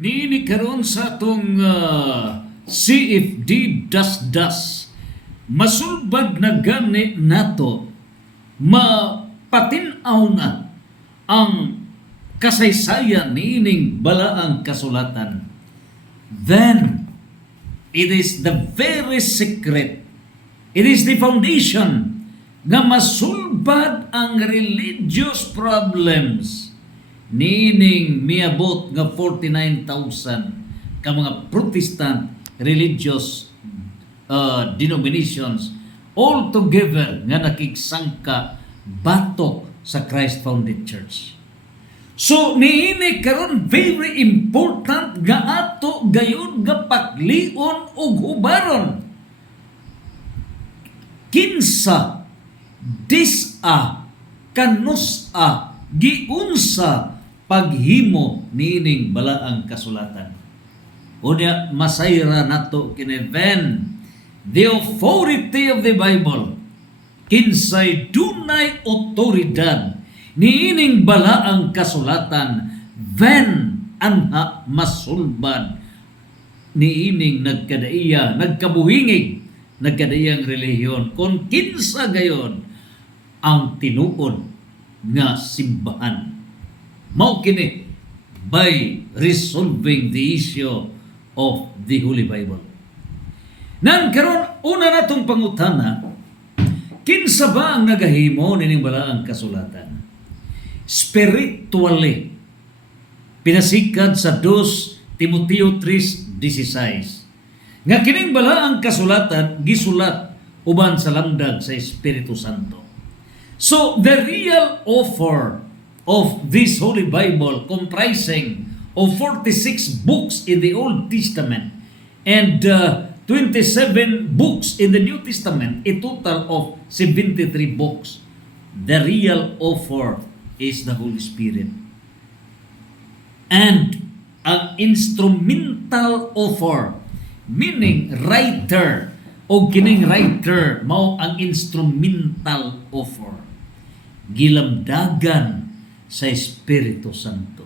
Niini karon sa atong CFD das masulbad na gani nato mapatinaw na ang kasaysayan niining balaang kasulatan. Then it is the very secret, it is the foundation nga masulbad ang religious problems nining miabot nga 49,000 ka mga Protestant religious denominations all together nga nakigsangka batok sa Christ Founded Church. So niini karon very important nga ato gayon nga paklion ug hubaron kinsa disa kanusa giunsa paghimo niining balaang kasulatan. Unya masayra nato kini then the authority of the Bible, kinsay dunay otoridad niining balaang kasulatan, then anha masulbad niining nagkabuhingig nagkadaiyang relihiyon kung kinsa gayon ang tinuod nga simbahan. Mao kini by resolving the issue of the Holy Bible. Nan karon una natong pangutana, kinsa ba ang nagahimo nining balaang kasulatan? Spiritually, pinasikad sa 2 Timoteo 3:16 nga kining balaang kasulatan gisulat uban sa lamdag sa Espiritu Santo. So the real author of this Holy Bible, comprising of 46 books in the Old Testament and 27 books in the New Testament, a total of 73 books. The real author is the Holy Spirit. And an instrumental author, meaning writer, o kining writer, mao ang instrumental author. Gilamdagan sa Espiritu Santo.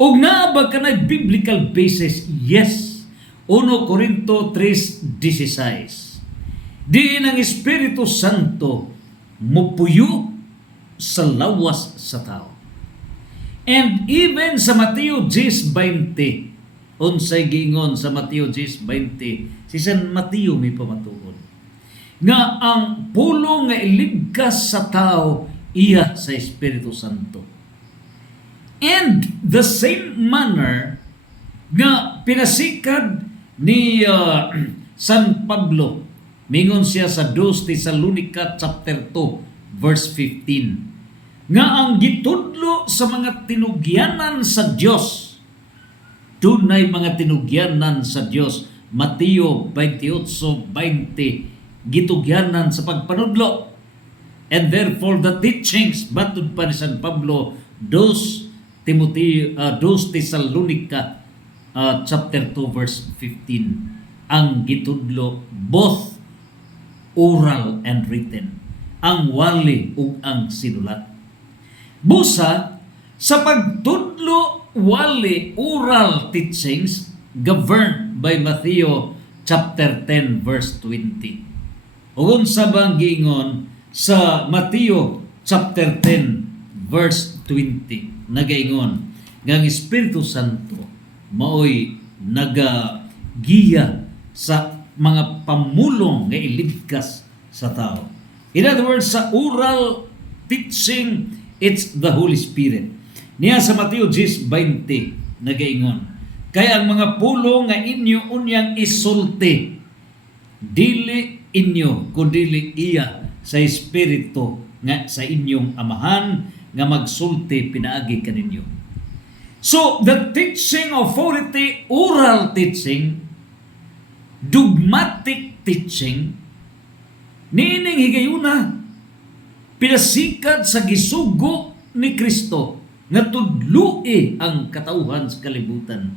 Og naa ba kanay biblical basis? Yes. 1 Corinto 3:16. Diin ang Espiritu Santo mupuyo sa lawas sa tao. And even sa Mateo 10:20, unsay giingon sa Mateo 10:20, si San Mateo may pamatuod nga ang pulong nga iligkas sa tao iya sa Espiritu Santo. And the same manner nga pinasikad ni San Pablo, mingon siya sa 2 Tesalonica chapter 2 verse 15, nga ang gitudlo sa mga tinugyanan sa Dios, dunay mga tinugyanan sa Dios. Mateo 28:20, gitugyanan sa pagpanudlo. And therefore the teachings batud pa ni San Pablo 2 Tesalonica chapter 2 verse 15, ang gitudlo both oral and written, ang wali ug ang sinulat. Busa sa pagtudlo wali oral teachings governed by Matthew chapter 10 verse 20. Ug unsa bang giingon sa Mateo chapter 10 verse 20, nagaingon nga ang Espiritu Santo maoy nagagiya sa mga pamulong nga iligkas sa tao. In other words, sa oral teaching, it's the Holy Spirit. Niya sa Mateo 10:20 nagaingon, kaya ang mga pulong nga inyo unyang isulti, dili inyo kundi iya sa Espiritu nga sa inyong amahan nga magsulti pinaagi kaninyo. So the teaching authority, oral teaching, dogmatic teaching, nining higayuna pinasikad sa gisugo ni Kristo nga tudloi ang katauhan sa kalibutan.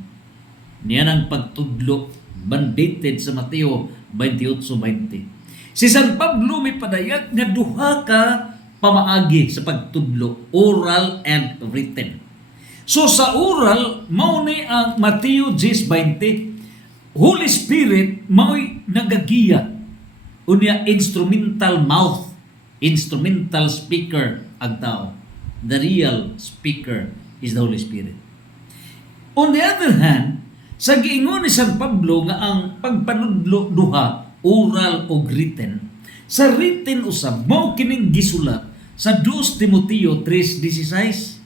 Niyan ang pagtudlo mandated sa Mateo 28:20. Si San Pablo may padayag nga duha ka pamaagi sa pagtudlo, oral and written. So sa oral, mao ni ang Mateo 10:20. Holy Spirit mao'y nagagiya. Unya instrumental mouth, instrumental speaker ang tao. The real speaker is the Holy Spirit. On the other hand, sa giingon ni San Pablo nga ang pagpanudlo duha, oral o written, sa written usab mao kining gisulat sa 2 Timoteo 3:16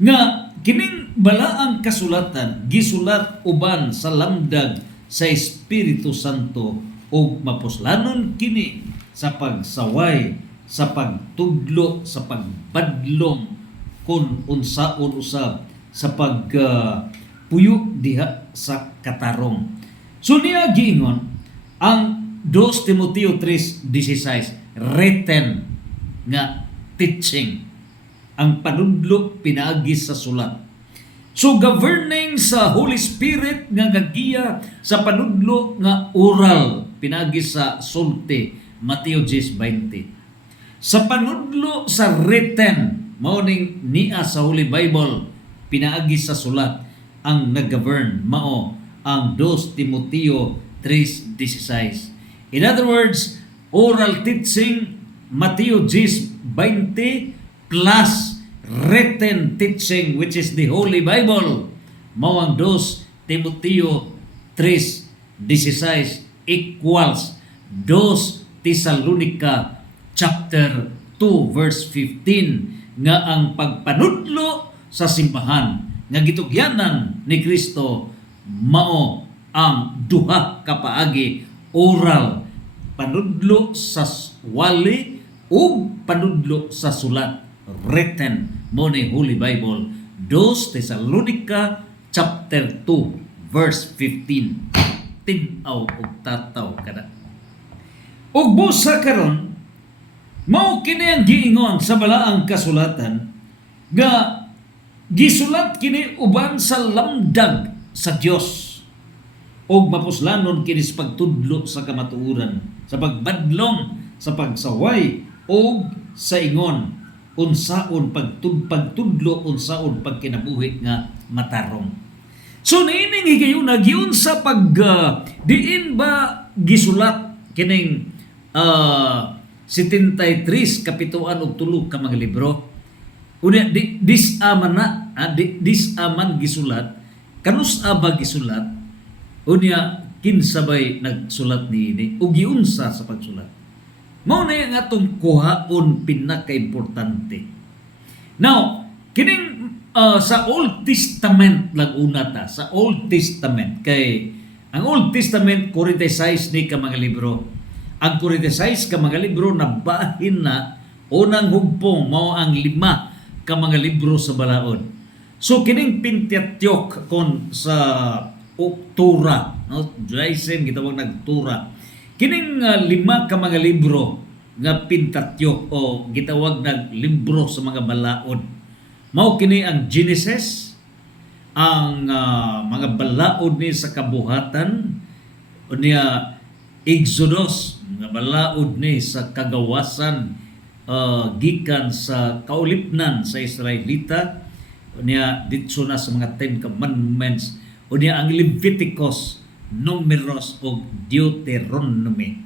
nga kining balaang kasulatan gisulat uban sa lamdag sa Espiritu Santo ug mapuslanon kini sa pagsaway, sa pagtudlo, sa pagbadlong kun unsaon usab sa puyo diha sa katarong. So niya giingon ang 2 Timoteo 3:16 written nga teaching, ang panudlo pinaagi sa sulat. So governing sa Holy Spirit nga gagiya sa panudlo nga oral pinaagi sa sulti, Mateo 10:20. Sa panudlo sa written mao ning niya sa Holy Bible pinaagi sa sulat, ang nag-govern mao ang 2 Timoteo 3:16. In other words, oral teaching Mateo 10:20 plus written teaching which is the Holy Bible mao ang 2 Timoteo 3:16 equals 2 Thessalonica chapter 2 verse 15 nga ang pagpanudlo sa simbahan nga gitugyanan ni Kristo mao ang duha ka paagi, oral panudlo sa wali ug panudlo sa sulat, written mo ni Holy Bible. 2 Thessalonica chapter 2 verse 15. Tinaw ug tataw kada. Ug busa karon mao kini ang giingon sa balaang kasulatan nga gisulat kini uban sa lamdag sa Dios ug mapuslanon kini sa pagtudlo sa kamatuoran, sa pagbadlong, sa pagsaway ug sa ingon unsaon pagtudlo unsaon pagkinabuhi nga matarong. So niining higayon nagyun sa diin ba gisulat kining 73 kapituan og 3 ka mga libro. Unya disaman gisulat kanus aba gisulat unya kinsabay nagsulat niini ug giunsa sa pagsulat. Mao na nga atong kuhaon pinaka-importante. Now, kining sa Old Testament lang una ta, sa Old Testament kay ang Old Testament 46 ni ka mga libro. Ang 46 ka mga libro nabahin na unang hugpong mao ang 5 ka mga libro sa balaod. So kining Pentateuch kon sa Torah, no? Judaism gitawag nagtura. Kining 5 ka mga libro nga Pentateuch o gitawag nag libro sa mga balaod. Mao kini ang Genesis, ang mga balaod ni sa kabuhatan, unya Exodus, mga balaod ni sa kagawasan gikan sa kaulipnan sa Israelita, unya ditso na sa mga 10 Commandments, unya ang Leviticus, Numeros o Deuteronomy.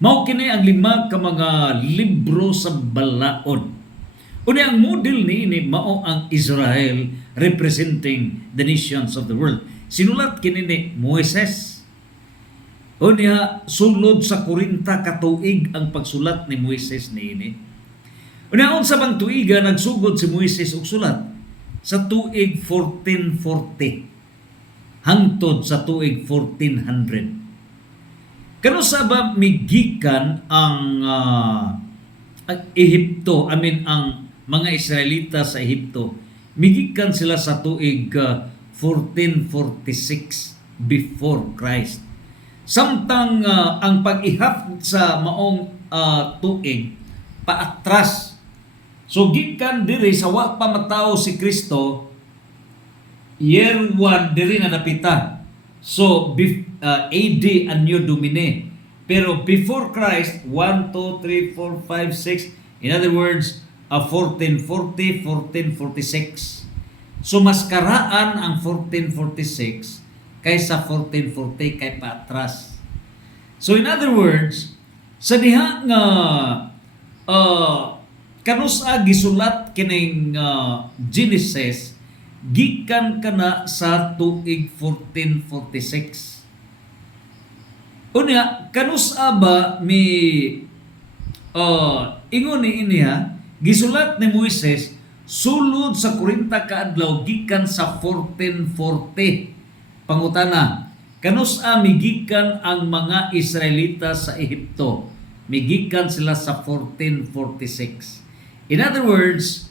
Mao kini ang 5 ka mga libro sa balaod. Unya ang model niini mao ang Israel representing the nations of the world. Sinulat kini ni Moises. Unya sulod sa 40 ka tuig ang pagsulat ni Moises niini. Unya unsa bang tuiga nagsugod si Moises og sulat? Sa tuig 1440 hangtod sa tuig 1400. Kano sa ba migikan ang Ehipto, ang mga Israelita sa Ehipto, migikan sila sa tuig 1446 before Christ. Samtang ang pag-ihap sa maong tuig paatras. So gikan diri sa wa pa matawo si Kristo, year 1 diri na napita. So AD Anno Domini. Pero before Christ 1, 2, 3, 4, 5, 6, in other words 1440, 1446. So mas karaan ang 1446 kaysa 1440 kay paatras. So in other words, sa diha nga kanusa gisulat kining Genesis gikan kana sa tuig 1446. Unya kanusa ba mi ingon ni iniha gisulat ni Moises sulod sa 40 ka adlaw gikan sa 1440. Pangutana, kanusa migikan ang mga Israelita sa Ehipto? Migikan sila sa 1446. In other words,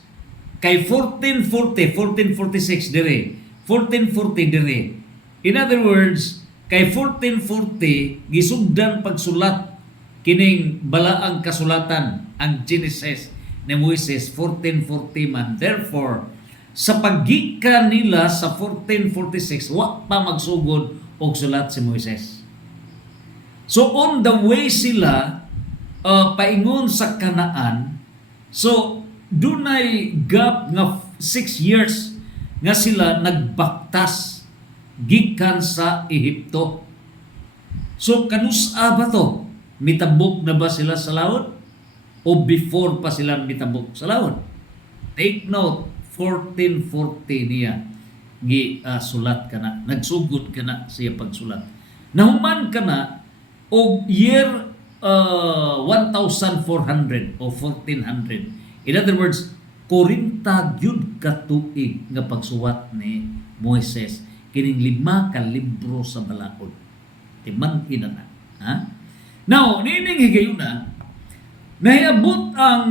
kay 1446 dire, 1440 dire. In other words, kay 1440 gisugdan pagsulat kining balaang kasulatan ang Genesis ni Moises 1440 man. Therefore, sa paggikan nila sa 1446 wa pa magsugod og sulat si Moises. So on the way sila paingon sa Kanaan. So dunay gap nga 6 years nga sila nagbaktas gikan sa Ehipto. So kanusa ba to? Mitabok na ba sila sa laod? O before pa sila mitabok sa laod? Take note, 1440 niya sulat ka na, nagsugod ka na siya pagsulat. Nahuman ka na o year 1,400 o 1,400. In other words, 40 gyud ka tuig nga pagsuwat ni Moises kining 5 ka libro sa balaod. Timan na. Ha? Now, nining higayuna, nahiabot ang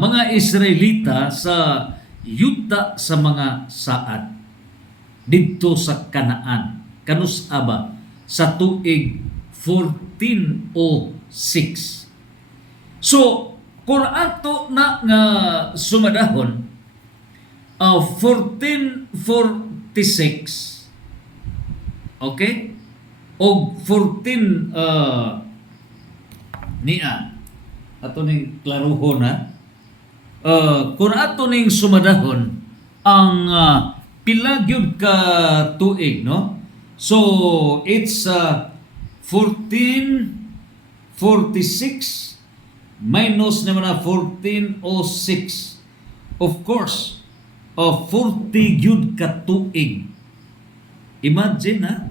mga Israelita sa yuta sa mga saad dito sa Kanaan. Kanusa ba? Sa tuig 1406. So, kung ato na nga sumadahon, 1446, okay? O 14 niya ato ning klaruhon na kung ato ning sumadahon ang pila gyud ka tuig, no? So it's 1446 minus naman na 1406. Of course, 40 gyud ka tuig. Imagine ha,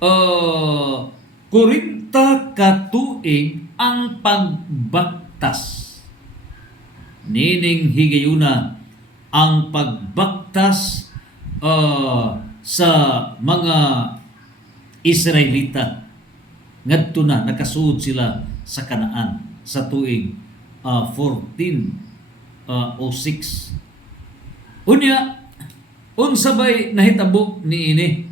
40 ka tuig ang pagbaktas. Nining higayuna ang pagbaktas sa mga Israelita. Ngadto na nakasuod sila sa Kanaan sa tuig 1406. Unya unsabay nahitabo niini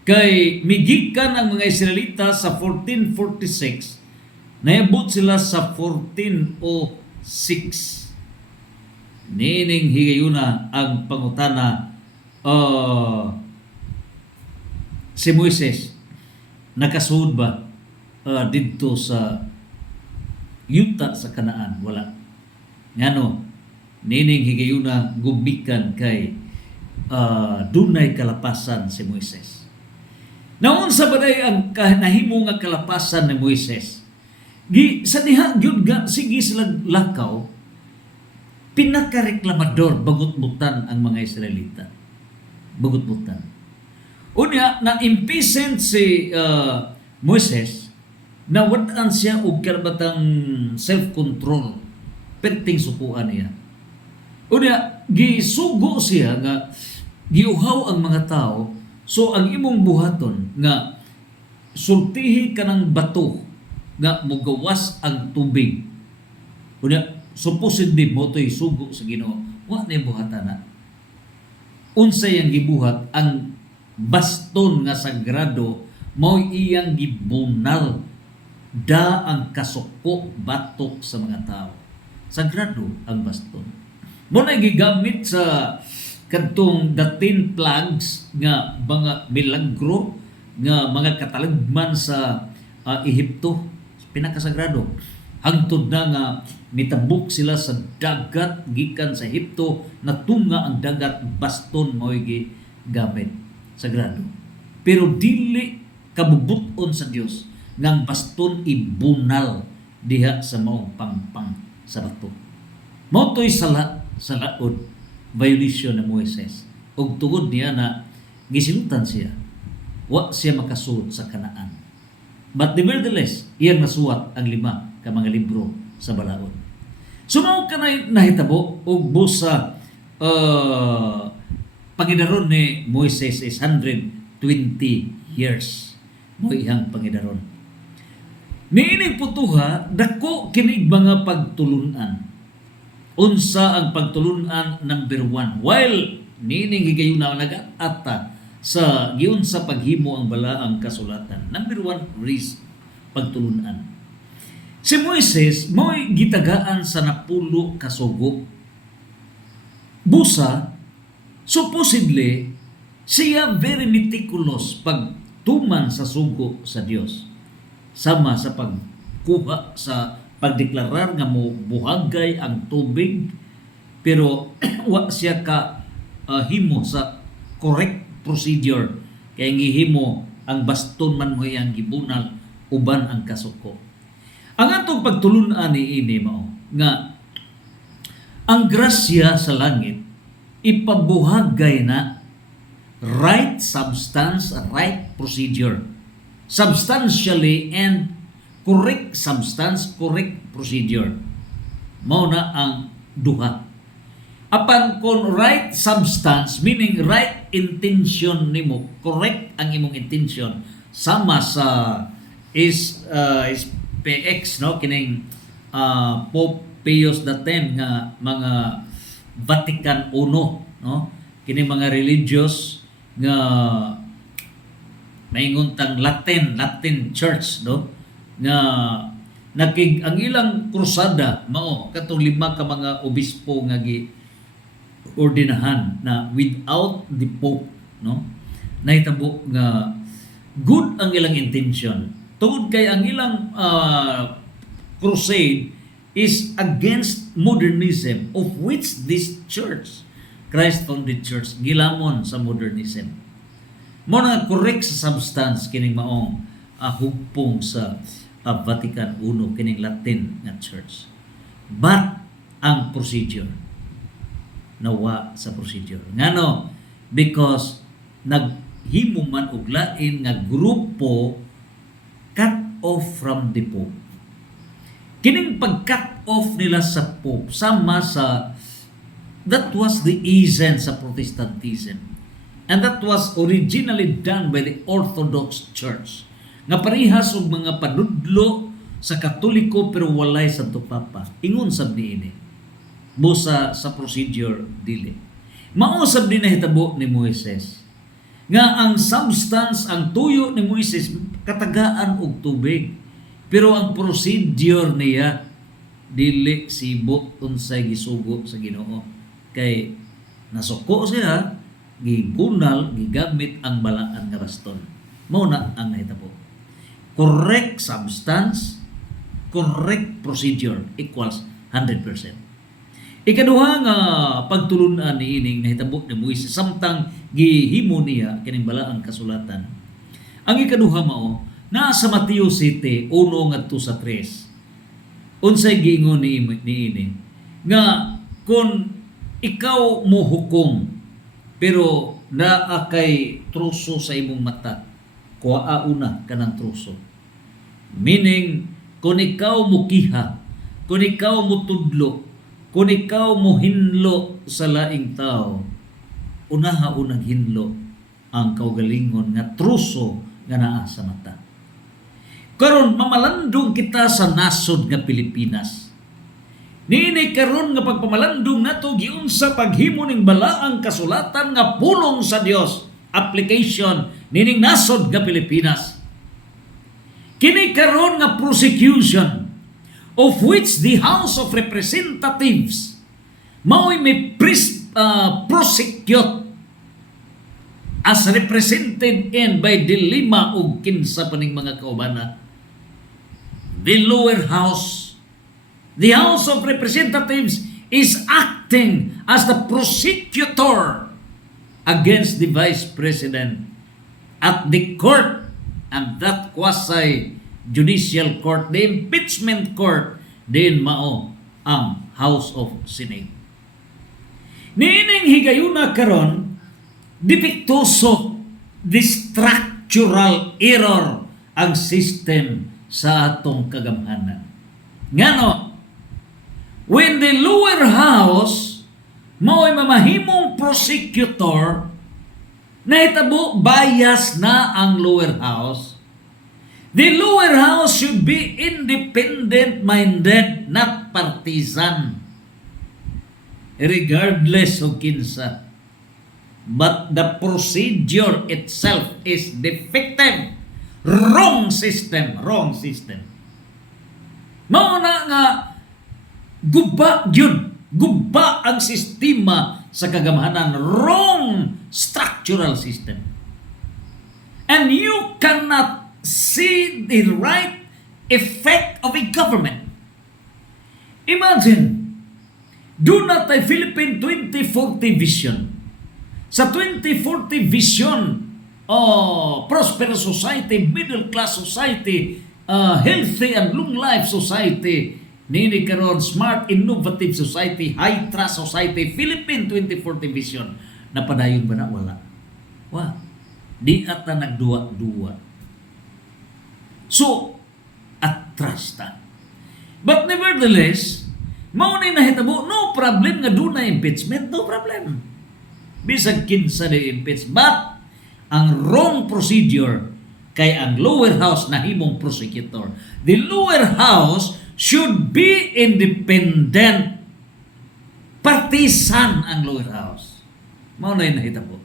kay migikan ang mga Israelita sa 1446, naabot sila sa 1406. Nining higayuna ang pangutana, si Moises nakasuod ba dito sa yuta sa Kanaan? Wala. Ngano, nining higayuna gubikan kay dunay kalapasan si Moises. Naon sa baday ang nahimo nga kalapasan ni Moises? Sa diha gyud ga sige sila lakaw, pinakareklamador bagut-butan ang mga Israelita. Bagut-butan. Unya na imprisoned si Moises, nawadan siya og karabatang self-control, perting sukuan niya. Unya gisugo siya nga giuhaw ang mga tao. So ang imong buhaton nga sultihi ka ng bato nga mugawas ang tubig. Unya supposedly mo to'y sugo sa Ginoo. Wa na buhatan na. Unsay ang gibuhat ang baston nga sagrado mao iyang gibunal da ang kasuko batok sa mga tao. Sagrado ang baston. Mo na gigamit sa kadtong the 10 plagues nga mga milagro nga mga katalagman sa Ehipto, pinakasagrado. hangtod na nga nitabuk sila sa dagat gikan sa Ehipto, natunga ang dagat, baston mo'y gamit sagrado. Pero dili kabubuton sa Dios ngang baston ibunal diha sa maong pangpang sa bato. Mao to'y sala sa laod, violation ni Moises. Ug tungod niya na gisilutan siya, wa siya makasuot sa Kanaan. But nevertheless, iyang nasuwat ang 5 ka mga libro sa balaod. Sumaw ka na nahitabo og busa pangidaron ni Moises is 120 years. Mo iyang pangidaron. Niining putuha, dako kinig mga pagtulunan. Unsa ang pagtulunan number 1? While niining higayuna nag-ata sa giun sa paghimo ang balaang kasulatan. Number 1 reason, pagtulunan. Si Moises mo'y gitagaan sa 10 ka sugo. Busa, supposedly, siya very meticulous pagtuman sa sugo sa Dios. Sama sa pagkuha sa pagdeklarar nga mo buhagay ang tubig, pero wa siya ka himo sa correct procedure, kaya gihimo ang baston man mo yang gibunal uban ang kasuko. Ang atong pagtulunan ni ini mao nga ang grasya sa langit ipabuhagay na right substance, right procedure. Substantially and correct substance, correct procedure. Mao na ang duha. Apan kon right substance, meaning right intention nimo, correct ang imong intention, sama sa PX, no, kining Pope Pius X nga mga Vatican I, no, kining mga religious nga maingon tang Latin Church, no, nga ang ilang krusada mao katong 5 ka mga obispo nga ordinahan na without the Pope, no, nahitabo nga good ang ilang intention tungod kay ang ilang crusade is against modernism, of which this church, Christ founded church, gilamon sa modernism. Mo na correct sa substance kining maong hugpong sa Vatican I, kining Latin nga church. But ang procedure nawa sa procedure. Ngano? Because naghimo man og lain nga grupo cut off from the Pope. Kining pag-cut off nila sa Pope sama sa that was the essence sa Protestantism. And that was originally done by the Orthodox Church. Nga parihas og mga panudlo sa Katoliko pero walay Santo Papa. Ingon sab niini. Busa sa procedure dili. Mao sab din nahitabo ni Moises nga ang substance, ang tuyo ni Moises katagaan og tubig. Pero ang procedure niya dili sibok unsay gisugo sa Ginoo. Kay nasuko siya, gibunal, gigamit ang balaan nga baston. Mao na ang nahitabo. Correct substance, correct procedure equals 100%. Ikaduha nga pagtulunan ni ining nahitabo ni Moises samtang gihimo niya kining balaang kasulatan. Ang ikaduha mao na sa Mateo 7:1 ngadto sa 3. Unsay giingon ni ini nga kung ikaw mo hukom pero naa kay truso sa imong mata, kuhaa una kanang truso. Meaning kung ikaw mo kiha, kung ikaw mo tudlo, kung ikaw mo hinlo sa laing tao, unaha unang hinlo ang kaugalingon nga truso nga naa sa mata. Karon mamalandong kita sa nasod nga Pilipinas. Nini karon nga pagpamalandong nato giun sa paghimo ning balaang kasulatan nga pulong sa Dios, application nining nasod nga Pilipinas. Kini karon nga prosecution of which the House of Representatives mao'y may prosecute as represented in by the 5 o 15 paning mga kaubana. The lower house The House of Representatives is acting as the prosecutor against the Vice President at the court, and that quasi-judicial court, the impeachment court, din mao ang House of Senate. Niining higayuna karon, depektoso, the structural error ang system sa atong kagamhanan. Ngano, when the lower house mao'y mamahimong prosecutor, nahitabo bias na ang lower house. The lower house should be independent-minded, not partisan, regardless of kinsa. But the procedure itself is defective. Wrong system. Mao na nga guba ang sistema sa kagamhanan. Wrong structural system. And you cannot see the right effect of a government. Imagine, do not a Philippine 2040 vision. Sa 2040 vision, prosperous society, middle class society, healthy and long life society, nini karon smart, innovative society, high trust society, Philippine 2040 vision. Napadayon ba na? Wala. Di ata nagduwa-duwa. So, atras ta. But nevertheless, maunay nahitabo, no problem nga doon na impeachment, no problem. Bisag kinsa na impeach. But, ang wrong procedure kay ang lower house na himong prosecutor. The lower house should be independent. Partisan ang lower house. Maunay nahitabo.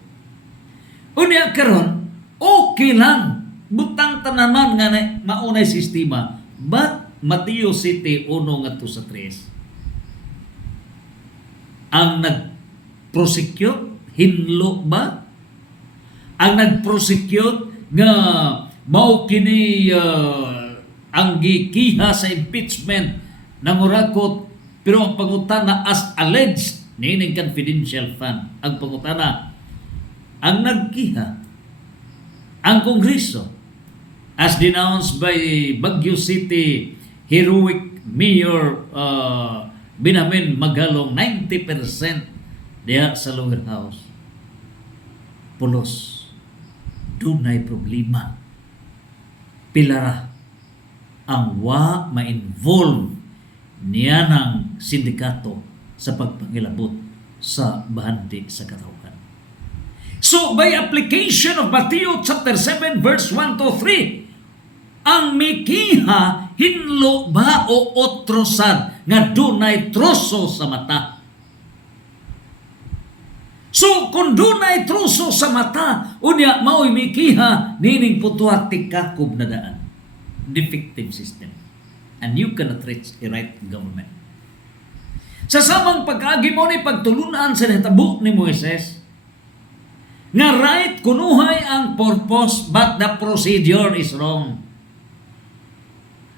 Unya karon, okay lang. Butang tanaman nga na maunay sistema. But Mateo City 1 ngadto sa 3. Ang nag-prosecute hinlo ba? Ang nag-prosecute nga mao kini ang gikiha sa impeachment nangurakot, pero ang pangutana as alleged nining confidential fund. Ang pangutana ang nagkiha ang Kongreso as denounced by Baguio City heroic Mayor Binamin Magalong, 90% diha sa lower house. Pulos, dunay problema. Pilara ang ma-involve niya ng sindikato sa pagpangilabot sa bahandi sa katawhan. So, by application of Matthew chapter 7 verse 1 to 3, ang mikiha hinlo ba o otrosad nga dunay troso sa mata. So, kung dunay troso sa mata, unya mao'y mikiha nining putuha tikakob na daan. Defective system. And you cannot reach a right government. Sa samang pag-agi mo ni pagtulunan sa natabo ni Moises, nga right kunuhay ang purpose but the procedure is wrong.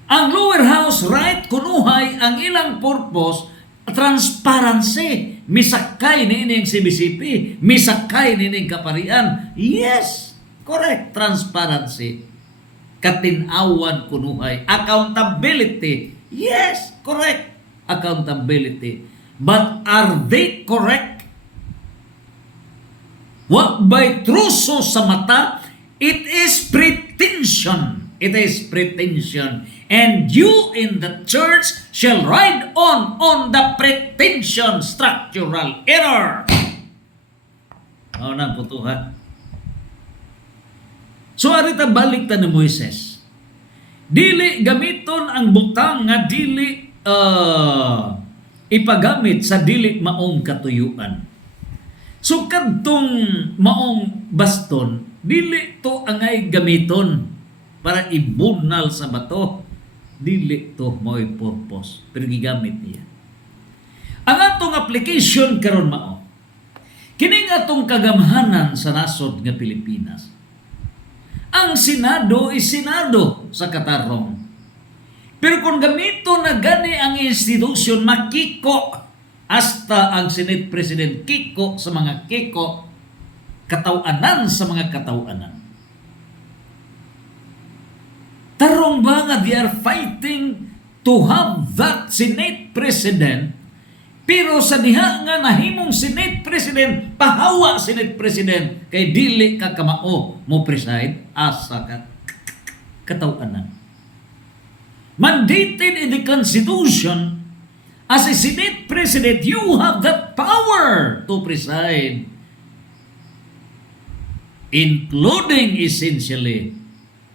Ang lower house right kunuhay ang ilang purpose, transparency, misakay nining CBCP, misakay nining kaparian. Yes, correct, transparency. Katinawan kunuhay, accountability. Yes, correct, accountability. But are they correct? What by truso sa mata, it is pretension. It is pretension. And you in the church shall ride on the pretension structural error. Ano na putuhan? So arita balik ta ni Moises. Dili gamiton ang butang nga dili ipagamit sa dili maong katuyuan. So kadtong maong baston, dili to angay gamiton para ibunal sa bato. Dili to mo'y purpose, pero gigamit niya. Ang atong application karon mao, kining atong kagamhanan sa nasod nga Pilipinas. Ang Senado is Senado sa katarong. Pero kung gamito na gani ang institusyon, makiko hasta ang Senate President kiko sa mga kiko, katawanan sa mga katawanan. Tarong ba nga they are fighting to have that Senate President, pero sa diha nga nahimong Senate President, pahawa Senate President, kay dili ka kamao mo preside, asa ka katawanan. Mandated in the Constitution, as a Senate President, you have that power to preside, including essentially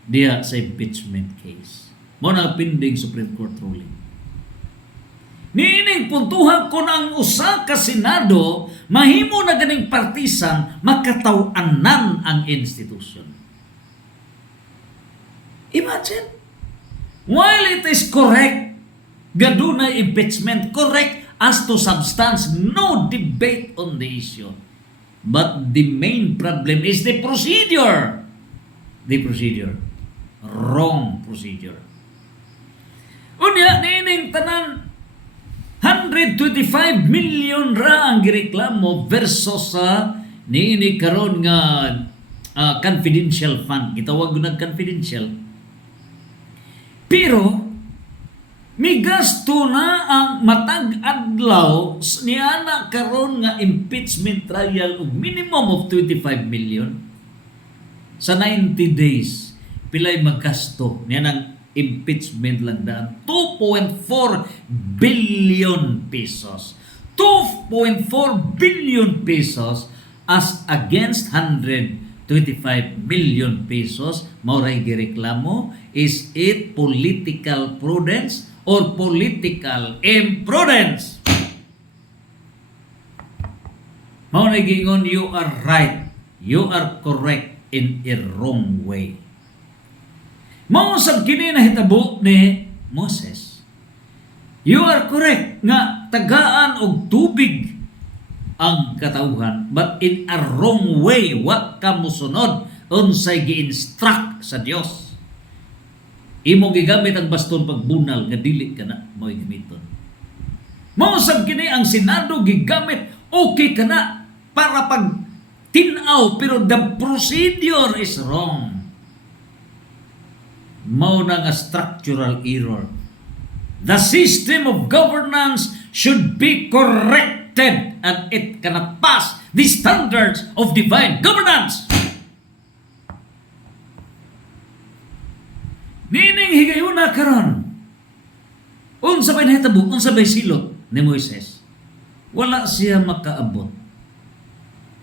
diha sa impeachment case. Muna pending Supreme Court ruling. Niining puntuhan ko ng usa ka Senado, mahimo na ganing partisan, makatawanan ang institution. Imagine, while it is correct, gadunay impeachment, correct as to substance, no debate on the issue. But the main problem is the procedure. The procedure. Wrong procedure. Unya, nining tanan, 125 million ra ang gireklamo versus sa niini karon nga confidential fund. Gitawag na confidential. Pero, may gasto na ang matag adlaw niya na karon nga impeachment trial og minimum of 25 million sa 90 days. Pilay maggasto niya ng impeachment lang daan 2.4 billion pesos. 2.4 billion pesos as against 125 million pesos. Mauray gireklamo, is it political prudence or political imprudence? Mauray gingon, you are right, you are correct in a wrong way. Mausap kini na hitabo ni Moses. You are correct nga tagaan og tubig ang katawhan, but in a wrong way. Wa ka musunod unsay gi-instruct sa Dios. Imo gigamit ang baston pagbunal nga dili ka na mo'y gamiton. Mausap kini ang Senado gigamit okay ka na para pag tinaw, pero the procedure is wrong. Mao na nga structural error. The system of governance should be corrected and it cannot pass the standards of divine governance. Nining higayuna karon. Unsa bay nahitabo, unsa bay silot ni Moises? Wala siya makaabot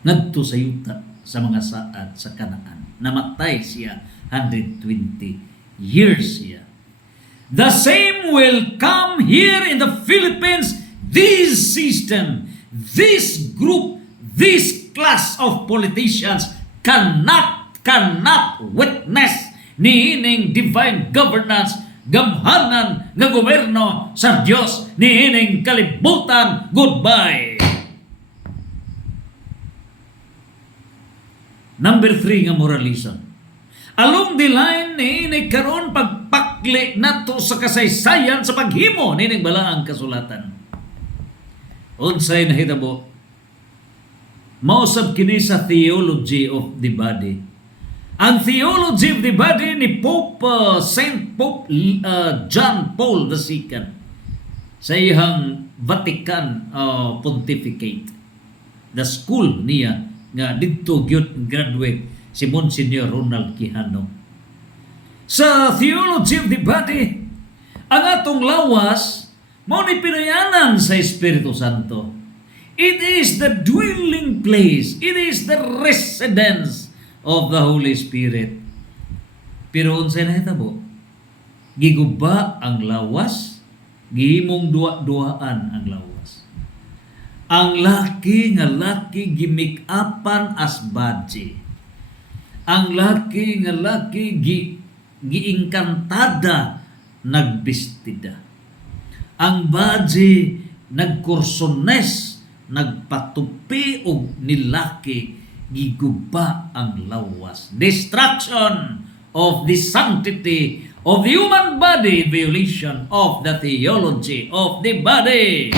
ngadto sa yuta sa mga saad sa Kanaan. Namatay siya 120 years siya. The same will come here in the Philippines. This system, this group, this class of politicians cannot witness niining divine governance, gamhanan nga gobyerno sa Dios, niining kalibutan. Goodbye. Number 3 nga moralism. Along the line ni karon pagpakli nato sa kasaysayan sa paghimo nining balaang kasulatan. Unsay nahitabo? Mausab kini sa theology of the body. Ang theology of the body ni Saint Pope John Paul II sa iyang Vatican Pontificate. The school niya nga didto gyud graduate si Monsignor Ronald Quijano. Sa theology of the body, ang atong lawas mao ni pinayanan sa Espiritu Santo. It is the dwelling place, it is the residence of the Holy Spirit. Pero unsay nahitabo? Giguba ang lawas, gihimong duwa-duaan ang lawas. Ang laki nga laki gimik-apan as badge. Ang laki nga laki giingkantada nagbistida. Ang badge nagkursones, nagpatupi og nilaki, giguba ang lawas. Destruction of the sanctity of the human body, violation of the theology of the body.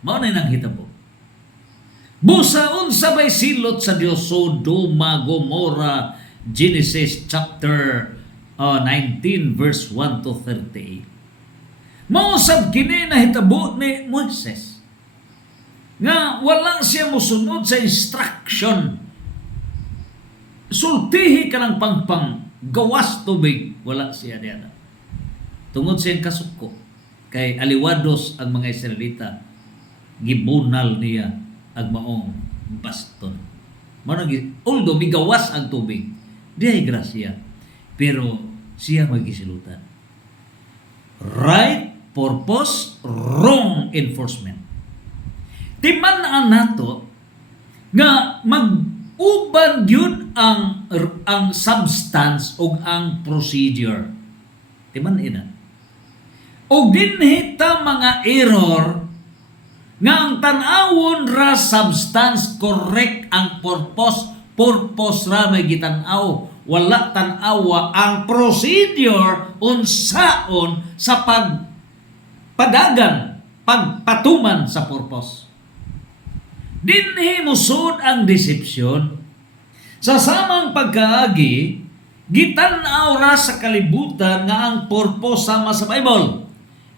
Mao na nang hitabo. Busa unsa bay silot sa Dios, Sodoma, Gomorrah, Genesis chapter 19 verse 1 to 38. Mao sab kini nahitabo ni Moises nga wala siya mosunod sa instruction. Sultihi ka ng pangpang, gawas tubig, wala siya diyan. Tungod siyang kasuko, kay aliwados ang mga Israelita, gibunal niya ang maong baston. Although migawas ang tubig, di ay grasya, pero siya magisilutan. Right purpose, wrong enforcement. Timan nato nga mag-uban yun ang substance o ang procedure. Timan ina. O dinhita mga error nga ang tanawon ra substance correct ang purpose ra may gitanaw, wala tanawa ang procedure unsaon sa pagpadagan, pagpatuman sa purpose. Dinhi musod ang deception sa samang pagkaagi, gitanaw ra sa kalibutan nga ang purpose sama sa Bible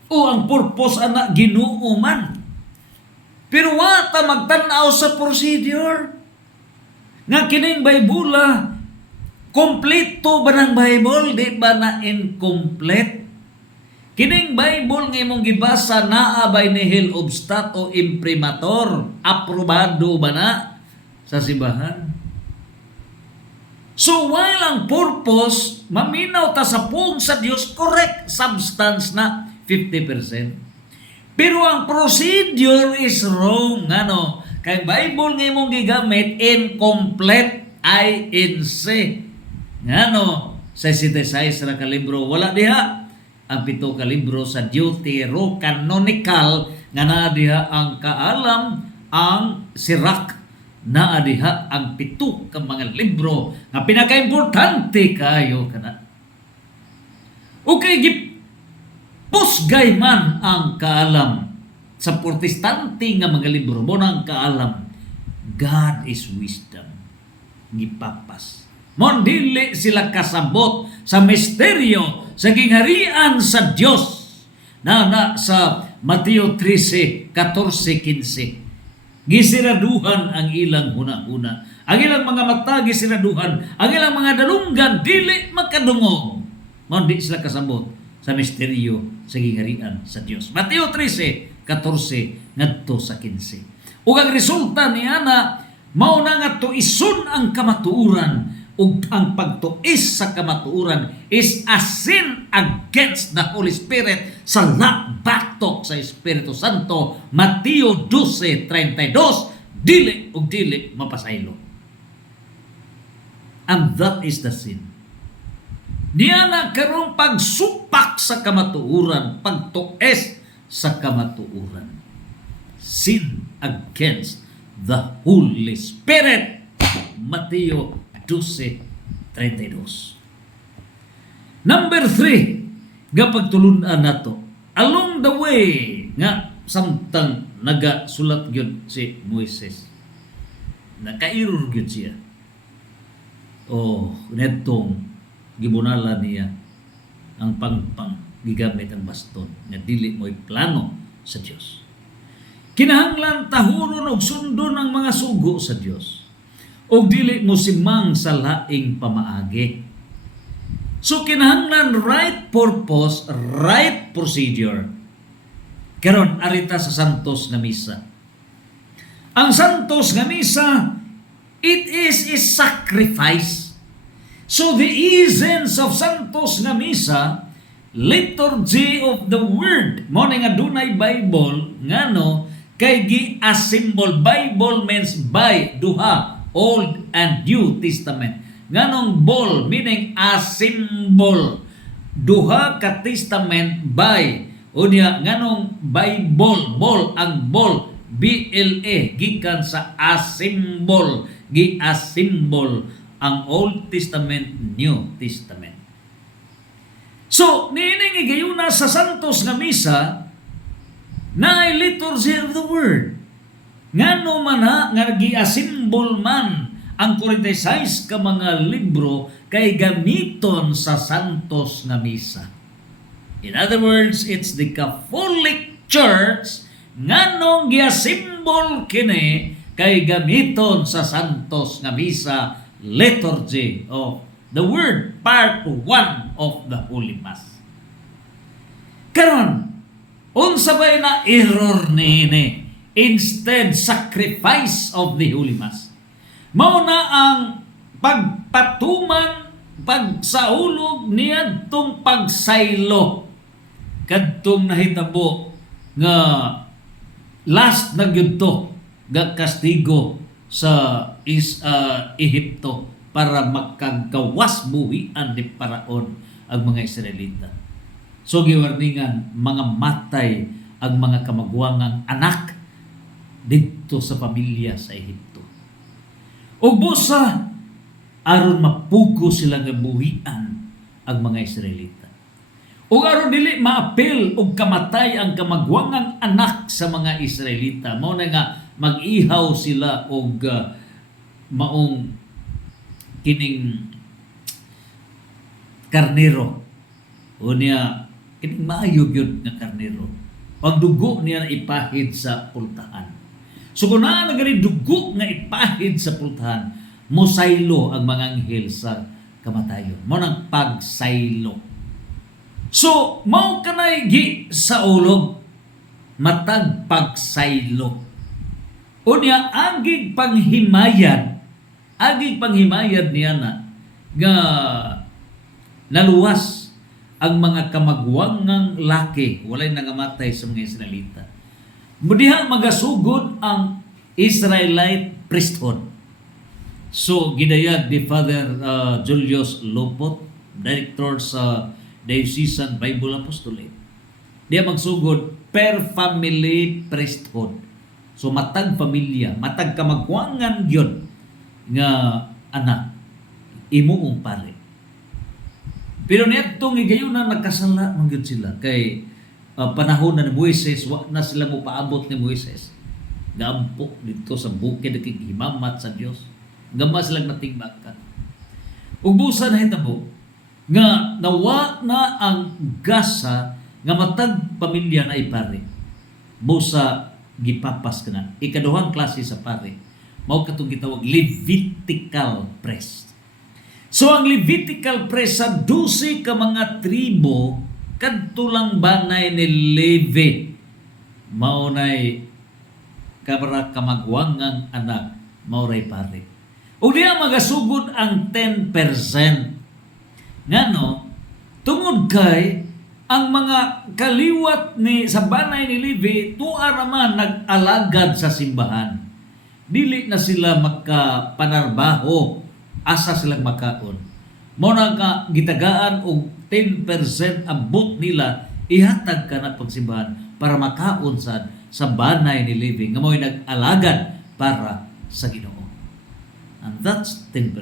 o ang purpose ana Ginoo man. Pero wata magtanaw sa procedure nga kining Bible, kompleto ba ng Bible? Di ba na incomplete? Kining Bible nga imong gibasa naa by nihil obstat o imprimatur? Aprobado ba na sa simbahan? So while ang purpose, maminaw ta sa pung sa Dios, correct substance na 50%. Pero ang procedure is wrong. Ano? Kay Bible nga imong gigamit, incomplete, INC. Ngano? Sa 66 ra ka libro, wala diha. Ang 7 ka libro sa Deuterocanonical, nga naa diha ang kaalam, ang Sirach, naa diha ang 7 ka mga libro nga pinaka-importante kayo kana. Okay, pusgay man ang kaalam sa protestante nga mga libro mo ng kaalam, God is wisdom. Gipapas. Mon dili sila kasabot sa misteryo sa gingharian sa Dios na sa Mateo 13, 14, 15. Gisiraduhan ang ilang huna-huna. Ang ilang mga mata gisiraduhan. Ang ilang mga dalunggan dili makadungog. Mon di sila kasabot sa misteryo sa gingharian sa Dios. Mateo 13, 14 ngadto sa 15. Ug ang resulta niya na mao na nga tuison ang kamatuoran, ug ang pagtuis sa kamatuoran is a sin against the Holy Spirit sa lakbatok sa Espiritu Santo. Mateo 12:32, dili ug dili mapasaylo. And that is the sin. Diya na karong pagsupak sa kamatuoran, pagtues sa kamatuoran. Sin against the Holy Spirit. Mateo 12:32. Number 3, gapagtulunan nato. Along the way, nga samtang nagasulat gyud si Moises, nakairor gyud siya. Netong gibunala niya ang pangpang gigamit ang baston nga dili mo'y plano sa Dios. Kinahanglan tahuron og sundon ang mga sugo sa Dios, og dili mo simang sa laing pamaagi. So kinahanglan right purpose, right procedure. Karon arita sa Santos nga misa. Ang Santos nga misa, it is a sacrifice. So the essence of Santos nga misa, liturgy of the word, mo nga dunay Bible ngano kay gi-assemble. Bible means by, duha, Old and New Testament. Nganong bol meaning a symbol, duha ka testament by, unya nganong Bible, bol ang bol BLE gikan sa assemble, gi-assemble ang Old Testament, New Testament. So, niining igayuna sa santos nga misa, na liturgy of the word. Ngano man nga giasimbol man ang 46 ka mga libro kay gamiton sa santos nga misa. In other words, it's the Catholic Church nganong giasimbol kini kay gamiton sa santos nga misa, liturgy of the word, part 1 of the Holy Mass. Karon, unsa bay na error niini? Instead, sacrifice of the Holy Mass. Mao na ang pagpatuman, pagsaulog niadtong pagsaylo kadtong nahitabo nga last na gyud to nga kastigo sa Ehipto para makagawas buhian ni Paraon ang mga Israelita. So giwarningan mga matay ang mga kamagwangang anak dito sa pamilya sa Ehipto. Ug busa aron mapugo sila nga buhian ang mga Israelita. Ug aron dili maapil og kamatay ang kamagwangang anak sa mga Israelita, mao na nga mag-ihaw sila og maong kining karnero. O niya kining maayo gyud nga karnero. Pag dugo niya na ipahid sa pultahan. So kung na gani dugo nga ipahid sa pultahan, mosaylo ang mga anghel sa kamatayon. Mo nang pagsaylo. So mao kanay gi sa ulog matag pagsaylo. Unya agig panghimayad niya na nga naluwas ang mga kamagwangang laki, walay nangamatay sa mga Israelita. Mudiha magasugod ang Israelite priesthood. So gidayag ni Father Julius Lopot, director sa Diocesan Bible Apostolate. Diya magsugod per family priesthood. So matag pamilya, matag kamagwangan gyud nga anak imuong pare. Pero nitong igayuna nagkasala man gyud sila kay panahon na ni Moises, wa na sila mo paabot ni Moises. Gaampo dito sa bukid naghimamat sa Dios. Gama silang natingbakan. Ug busa na hitabo nga nawa na ang gasa nga matag pamilya na ipare. Busa gipapas kana. Ikaduhang klase sa pare mao katong gitawag Levitical priest. So ang Levitical priest sa 12 ka mga tribo kadto lang banay ni Levi mao nay kabara kamagwangang anak mao ray pare. Ug diha magasugod ang 10%. Ngano tungod kay ang mga kaliwat ni sa banay ni Levi tuwa naman nag-alagad sa simbahan. Dili na sila makapanarbaho, asa silang makaon. Mo na ka gitagaan og 10% abot nila ihatag ka na pagsimbahan para makaon sa banay ni Levi nga mo'y nag-alagad para sa Ginoo. And that's 10%.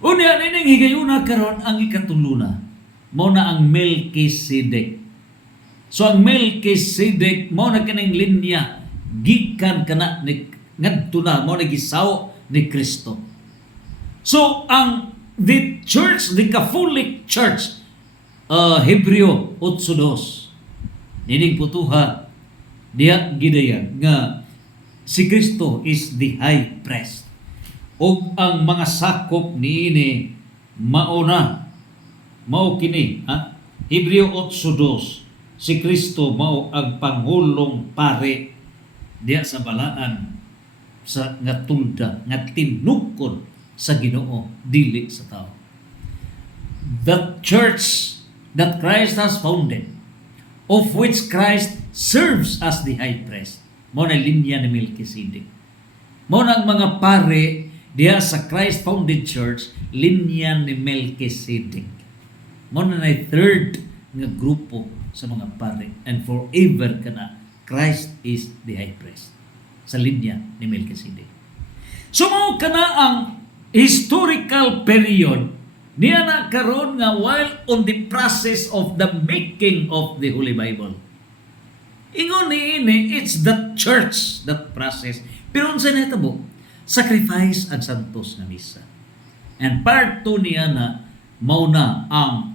Unya nining higayuna karon ang ikatuluna. Mo na ang Melchizedek. So ang Melchizedek mo na kining linya gikan kana ni ngadto na mo na gisaw ni Kristo. So ang the church, the Catholic Church, Hebreo 8:2 nining putuha diya gidayag nga si Kristo is the high priest. Og ang mga sakop niini mao kini Hebreo 8:2 si Kristo mao ang pangulong pare diya sa balaan sa nga tulda nga tinukod sa Ginoo dili sa tao. The church that Christ has founded, of which Christ serves as the high priest, mo na linya ni Melchizedek. Mo na ang mga pare diya sa Christ founded church linya ni Melchizedek. Mo na third nga grupo sa mga pare, and forever kana Christ is the high priest sa linya ni Melchizedek. So mao kana ang historical period Niya na karon nga while on the process of the making of the Holy Bible. Ingon niini, it's the church that process. Pero unsa nahitabo? Sacrifice ang santos nga misa. And part 2 niya na mauna ang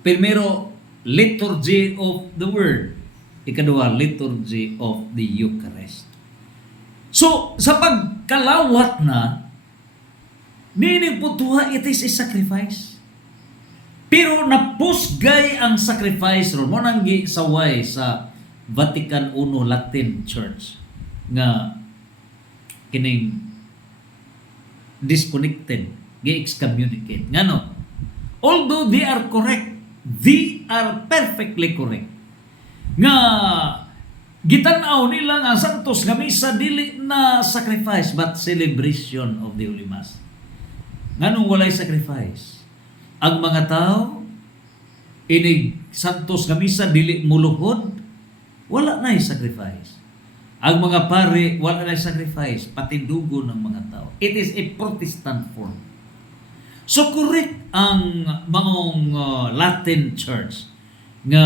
primero liturgy of the word, ikaduha liturgy of the Eucharist. So sa pagkalawat na nining putuha, it is a sacrifice. Pero napusgay ang sacrifice ron mo nang gisaway sa Vatican I Latin Church nga kining disconnected, gi-excommunicate. Ngano? Although they are correct, they are perfectly correct. Nga gitan-aw nila nga santos nga misa dili na sacrifice but celebration of the Holy Mass. Nganong walay sacrifice? Ang mga tao inig santos nga misa dili muluhod, wala na sacrifice. Ang mga pare wala na sacrifice, patindugo ng mga tao. It is a Protestant form. So correct ang mangong Latin Church nga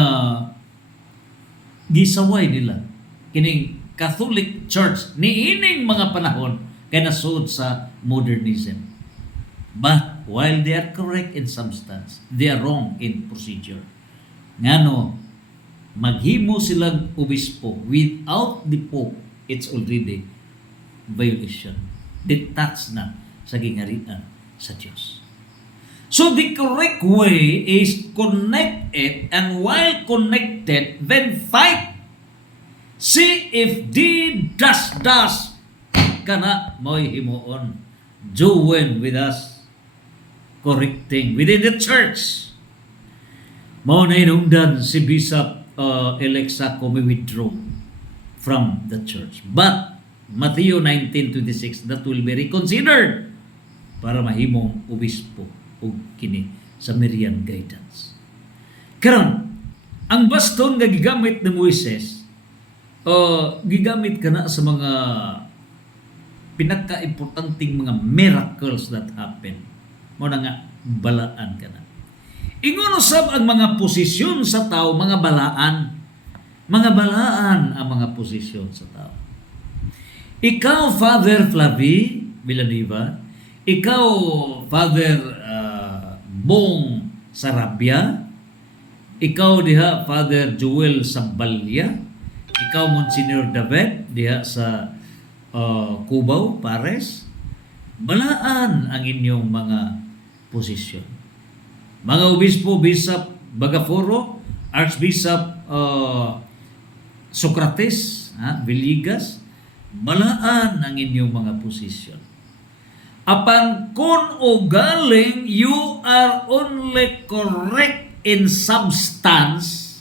gisaway nila kining Catholic Church niining mga panahon kay nasud sa modernism. But while they are correct in substance, they are wrong in procedure. Ngano, maghimo silang obispo without the Pope, it's already violation. Detached na sa gingarian sa Diyos. So the correct way is connect it, and while connected, then fight. See if di das kana mo'y himuon. Join with us correcting within the church. Mao na inungdan si Bishop Alexa Come withdraw from the church. But Matthew 19:26, that will be reconsidered para mahimong obispo o kini sa Marian guidance. Karon, ang baston nga gigamit ni Moises, gigamit kana sa mga pinaka-importanting mga miracles that happen. Mo na nga balaan kana. Ingon usab ang mga posisyon sa tao, mga balaan. Mga balaan ang mga posisyon sa tao. Ikaw, Father Flavi Villanueva, ikaw, Father Bong Sarabia, ikaw diha, Father Joel Sambalya, ikaw, Monsignor David, diha sa Cubao, Pares, balaan ang inyong mga posisyon. Mga obispo, Bishop Bagaforo, Archbishop Socrates, Villegas, balaan ang inyong mga posisyon. Apan kun o galing, you are only correct in substance.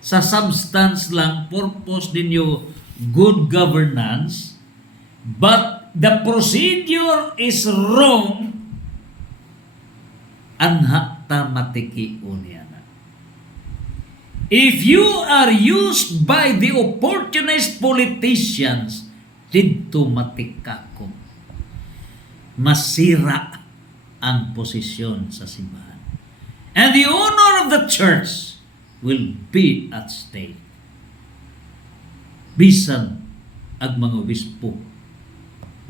Sa substance lang, purpose ninyo good governance, but the procedure is wrong, anha ta matikiun yan. If you are used by the opportunist politicians, dito matikako, masira ang posisyon sa simbahan. And the honor of the church will be at stake. Bisan ang mga obispo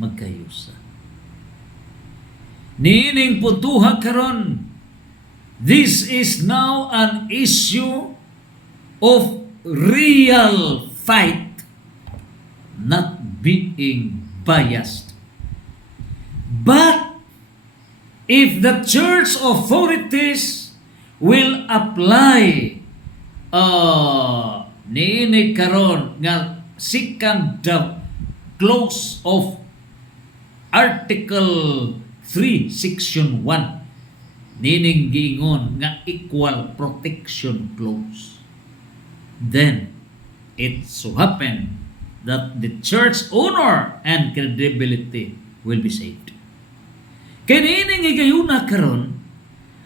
magkayusa. Niining puntuha karon, this is now an issue of real fight, not being biased. But if the church authorities will apply niini karon nga second clause of Article 3, Section 1, nining giingon nga equal protection clause, then it so happen that the church honor and credibility will be saved. Kaya nining higayuna karon,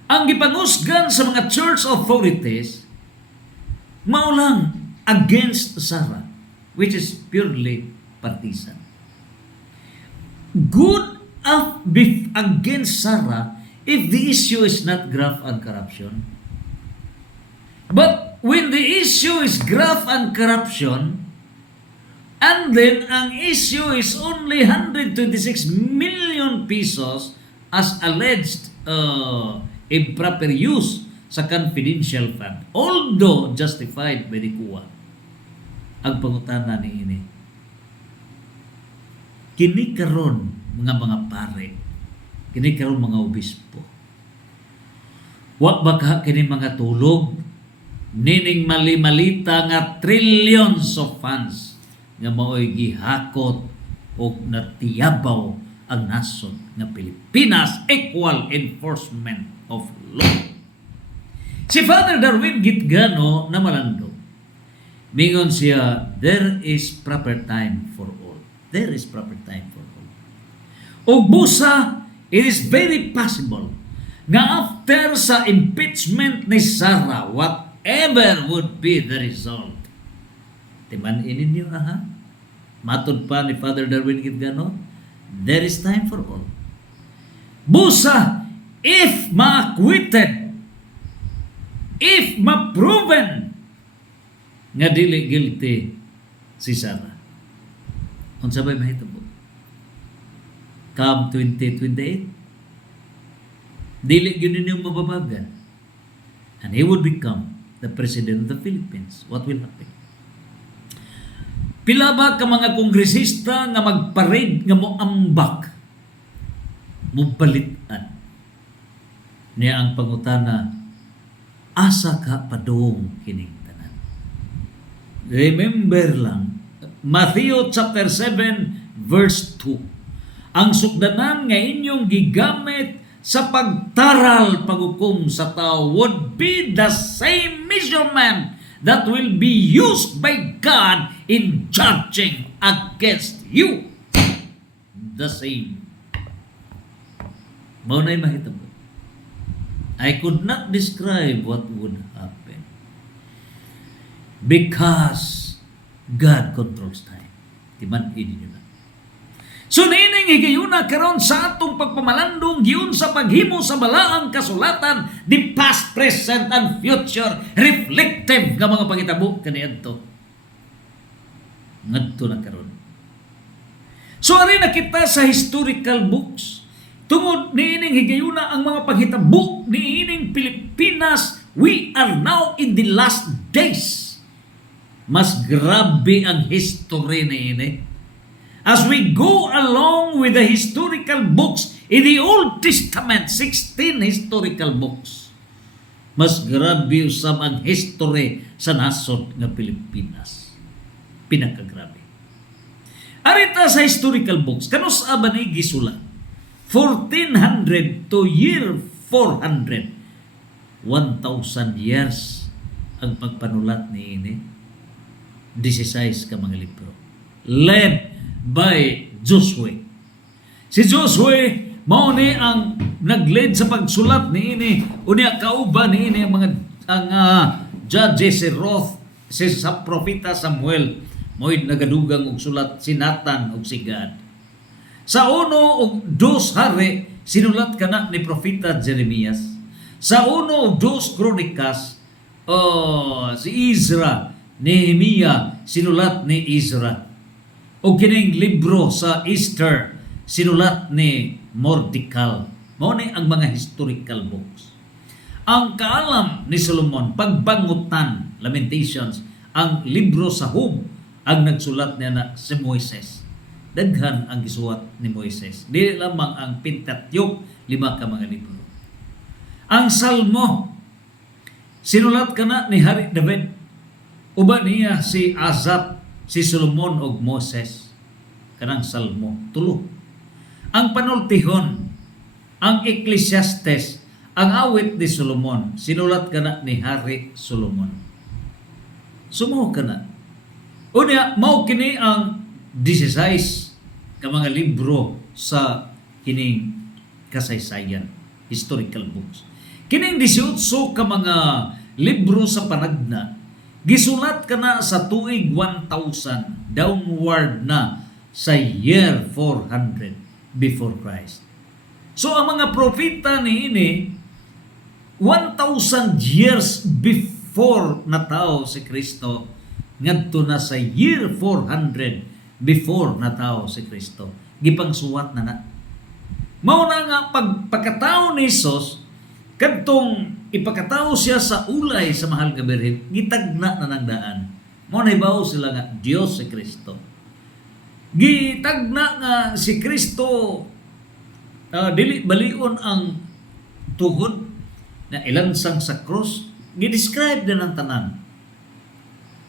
ang gipangusgan sa mga church authorities, maulang against Sarah, which is purely partisan. Good against Sarah if the issue is not graft and corruption? But when the issue is graft and corruption, and then ang issue is only 126 million pesos as alleged improper use sa confidential fund, although justified by the COA, ang pangutana ni ini, kini karon mga pare, kini karon mga obispo, wa ba ka kini mga tulog nining mali-malita nga trillions of funds nga mao'y gihakot o natiyabaw ang nasod nga Pilipinas, equal enforcement of law. Si Father Darwin Gitgano na malando, mingon siya, there is proper time for all. There is proper time for all. O busa, it is very possible nga after sa impeachment ni Sarah, whatever would be the result, timan ninyo matod pa ni Father Darwin Gitgano, there is time for all. Busa, if ma-acquitted, if ma-proven nga dili guilty si Sarah, unsa bay mahitabo? Come 2028, dili gyud ninyo mababagan, and he would become the President of the Philippines. What will happen? Pila ba ka mga kongresista nga magparade nga moambak, mubalitan niya ang pangutana, asa ka padong kining tanan? Remember lang, Matthew chapter 7 verse 2, ang sukdanan nga inyong gigamit sa pagtaral paghukom sa tao would be the same measurement that will be used by God in judging against you. The same. Mao na'y mahitabo. I could not describe what would happen because God controls time. Timan ninyo na. So nining higayuna karon sa atong pagpamalandong giun sa paghimo sa balaang kasulatan, the past, present, and future reflective nga mga pangitabo kaniadto. Ngadto na karon. So ari na kita sa historical books. Tungod niining higayuna ang mga paghitabo niining Pilipinas, we are now in the last days. Mas grabe ang history niini. As we go along with the historical books in the Old Testament, 16 historical books, mas grabe usab ang history sa nasod nga Pilipinas. Pinakagrabe. Arita sa historical books, kanus ba ni gisulat? 1400 to year 400. 1,000 years ang pagpanulat ni ini. 16 ka mga libro. Led by Joshua. Si Joshua mao ni ang nag-lead sa pagsulat ni ini, unya kauban ni ini ang judges si Roth, si sa propeta Samuel, mo'y nagadugang og sulat si Nathan og si Gad. Sa 1 og 2 hari sinulat kana ni propeta Jeremias. Sa 1 og 2 Kronikas si Ezra, Nehemiah sinulat ni Ezra. O kining libro sa Esther sinulat ni Mordecai. Mao ni ang mga historical books. Ang kaalam ni Solomon, pagbangutan, Lamentations, ang libro sa Hub, ang nagsulat niya na si Moises. Daghan ang gisuwat ni Moises. Dili lamang ang Pentateuch, 5 ka mga libro. Ang Salmo sinulat kana ni Hari David. Uban niya si Asaph, si Solomon og Moses, kanang Salmo, 3. Ang panultihon, ang Ecclesiastes, ang awit ni Solomon, sinulat kana ni Hari Solomon. Sumo kana. Unya, mao kini ang 16 ka mga libro sa kining kasaysayan, historical books. Kining 18 ka mga libro sa panagna, gisulat ka na sa tuig 1000, downward na sa year 400 before Christ. So ang mga propeta niini 1,000 years before natao si Kristo, ngadto na sa year 400 before natao si Kristo, gipangsuwat na na. Mao na nga pagpakatao ni Hesus, kadtong ipakatao siya sa ulay sa mahal nga birhen, gitagna na ng daan. Mao na ibaw sila nga Dios si Kristo. Gitagna nga si Kristo, dili balion ang tuhod na ilansang sa cross, gidescribe na ng tanan.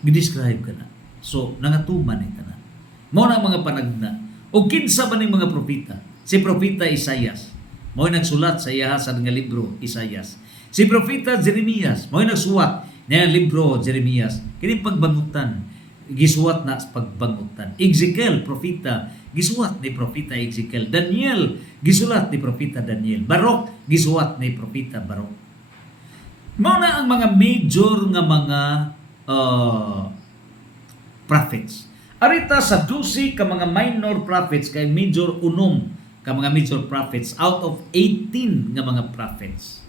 Gidescribe ka na. So, nangatuman ni tanan. Mao na ang mga panagna. O kinsa ba ning mga propeta? Si propeta Isaias, mao nagsulat sa iya sa nga libro Isaias. Si propeta Jeremias, mao nagsuwat na libro Jeremias. Kini pagbangutan, gisuwat na sa pagbangutan. Ezekiel, propeta, gisuwat ni propeta Ezekiel. Daniel, gisulat ni propeta Daniel. Barok, gisuwat ni propeta Barok. Mao na ang mga major nga mga prophets. Arita sa 12 ka mga minor prophets kay major unom ka mga major prophets out of 18 nga mga prophets.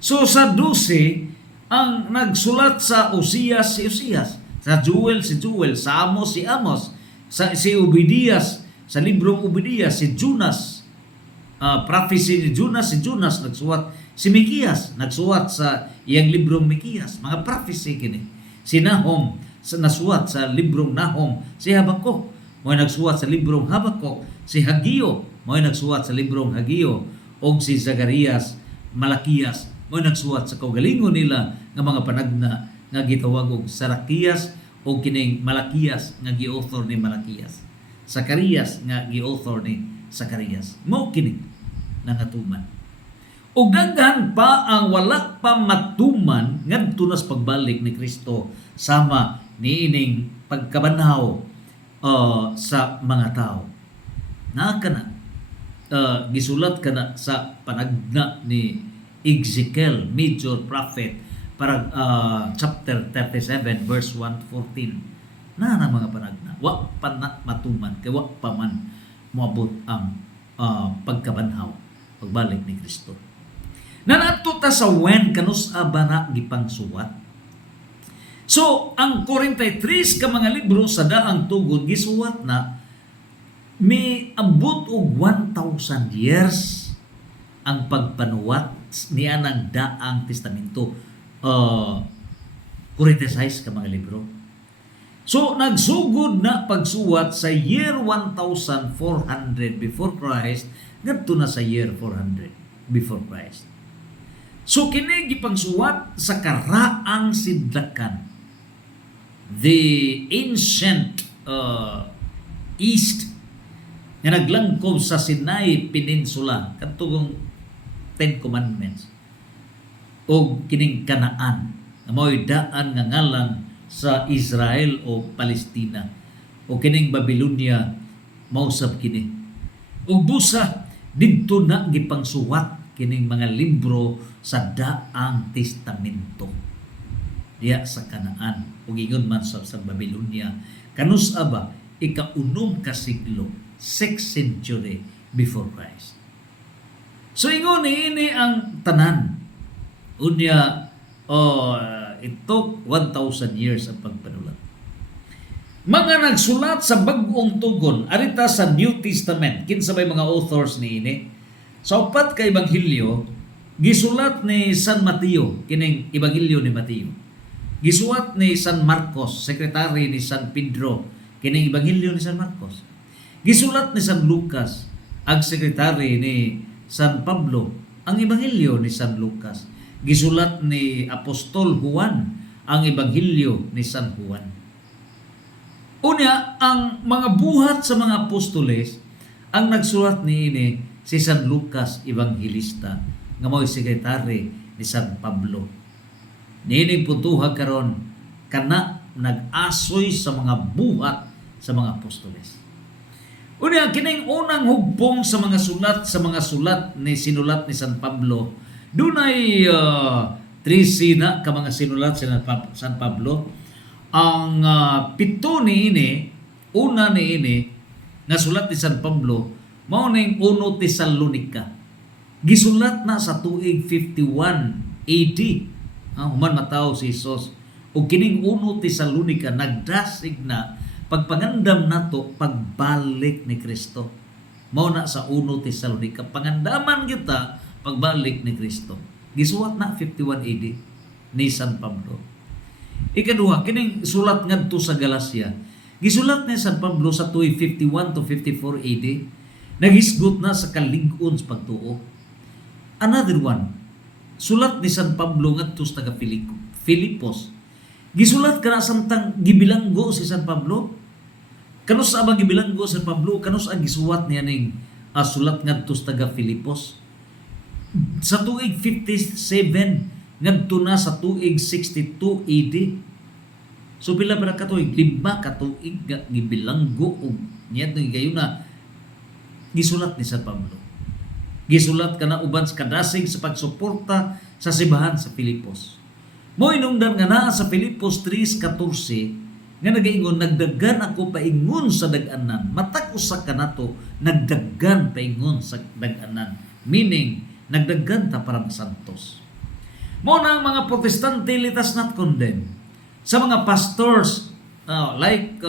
So sa 12 ang nagsulat sa Uzias si Uzias, sa Joel si Joel, sa Amos si Amos, si Obedias sa librong Obedias, si Jonas, prophecy ni Jonas, si Jonas nagsuwat, si Mikias nagsuwat sa iyang librong Mikias, mga prophecy kini. Si Nahum nasuwat sa librong Nahum, si Habakuk mo nagsuwat sa librong Habakuk, si Hagio mo nagsuwat sa librong Hagio, og si Zacarias, Malakias mo nagsuwat sa kaugalingon nila nga mga panagna nga gitawag og Sarakias o kining Malakias nga gi-author ni Malakias, Zacarias nga gi-author ni Zacarias. Mao kini nangatuman. Ug daghan pa ang wala pa matuman ngadto na sa pagbalik ni Kristo sama niining pagkabanhaw sa mga tao. Nakana gisulat kana sa panagna ni Ezekiel, major prophet, para chapter 37 verse 1 to 14. Na mga panagna wa pa na matuman kay wa pa man moabot ang pagkabanhaw, pagbalik ni Kristo. Nanato ta sa wen kanus abana gipangsuwat. So ang 43 ka mga libro sa daang tugod gisuwat na may abot og 1,000 years ang pagpanuwat niya ng daang testamento. 46 ka mga libro. So nagsugod na pagsuwat sa year 1,400 before Christ ngadto na sa year 400 before Christ. So kini gipangsuwat sa karaang sidlakan, the ancient east nga naglangkob sa Sinai Peninsula kadtong 10 Commandments, o kining Kanaan na mao'y daan nga ngalan sa Israel o Palestina, o kining Babylonia mausab kini. Ug busa didto na gipangsuwat kining mga libro sa daang testamento diya sa Kanaan ug ingon man sa Babylonia kanus aba ika-unom ka siglo, 6th century before Christ. So ingon ini ang tanan unya it took 1,000 years ang pagpanulat. Mga nagsulat sa bag-ong tugon arita sa New Testament, kinsa bay mga authors niini? Sa upat ka ebanghelyo gisulat ni San Mateo, kining ebanghelyo ni Mateo. Gisulat ni San Marcos, sekretary ni San Pedro, kining ebanghelyo ni San Marcos. Gisulat ni San Lucas, ang sekretary ni San Pablo, ang ebanghelyo ni San Lucas. Gisulat ni Apostol Juan, ang ebanghelyo ni San Juan. Unya, ang mga buhat sa mga apostoles, ang nagsulat niini si San Lucas Evangelista, nga mo'y sekretary ni San Pablo. Niining putuha karon kana nag-asoy sa mga buhat sa mga apostoles. Unya, kining unang hugpong sa mga sulat ni sinulat ni San Pablo, dunay 13 na ka mga sinulat si San Pablo. Ang pito niini, una niini nga sulat ni San Pablo mao ning 1 Tesalonica. Gisulat na sa tuig 51 AD. Human mataw si Jesus. O kining 1 Tesalonica nagdasig na pagpangandam nato pagbalik ni Kristo. Mao na sa 1 Tesalonica pangandaman kita pagbalik ni Kristo. Gisulat na 51 AD ni San Pablo. Ikaduha, kining sulat ngadto sa Galacia. Gisulat ni San Pablo sa tuig 51 to 54 AD. Naghisgot na sa kalig-on sa pagtuo. Another one, sulat ni San Pablo ngadto sa taga Filipos. Gisulat kana samtang gibilanggo si San Pablo. Kanus sa gibilanggo San Pablo, kanus ang gisuwat niya ning sulat ngadto sa taga Filipos. Sa tuig 57 ngadto na sa tuig 62 AD. So pila ba ka tuig? 5 ka tuig gibilanggo og niya gayon na gisulat ni San Pablo. Gisulat kana uban sa kadasig sa pagsuporta sa simbahan sa Filipos. Mo inungdan nga naa sa Filipos 3:14 nga nagaingon, nagdaggan ako paingon sa dag-anan. Matag usa kanato nagdaggan paingon sa dag-anan. Meaning nagdaggan ta para santos. Mo na ang mga Protestante litas not condemn. Sa mga pastors like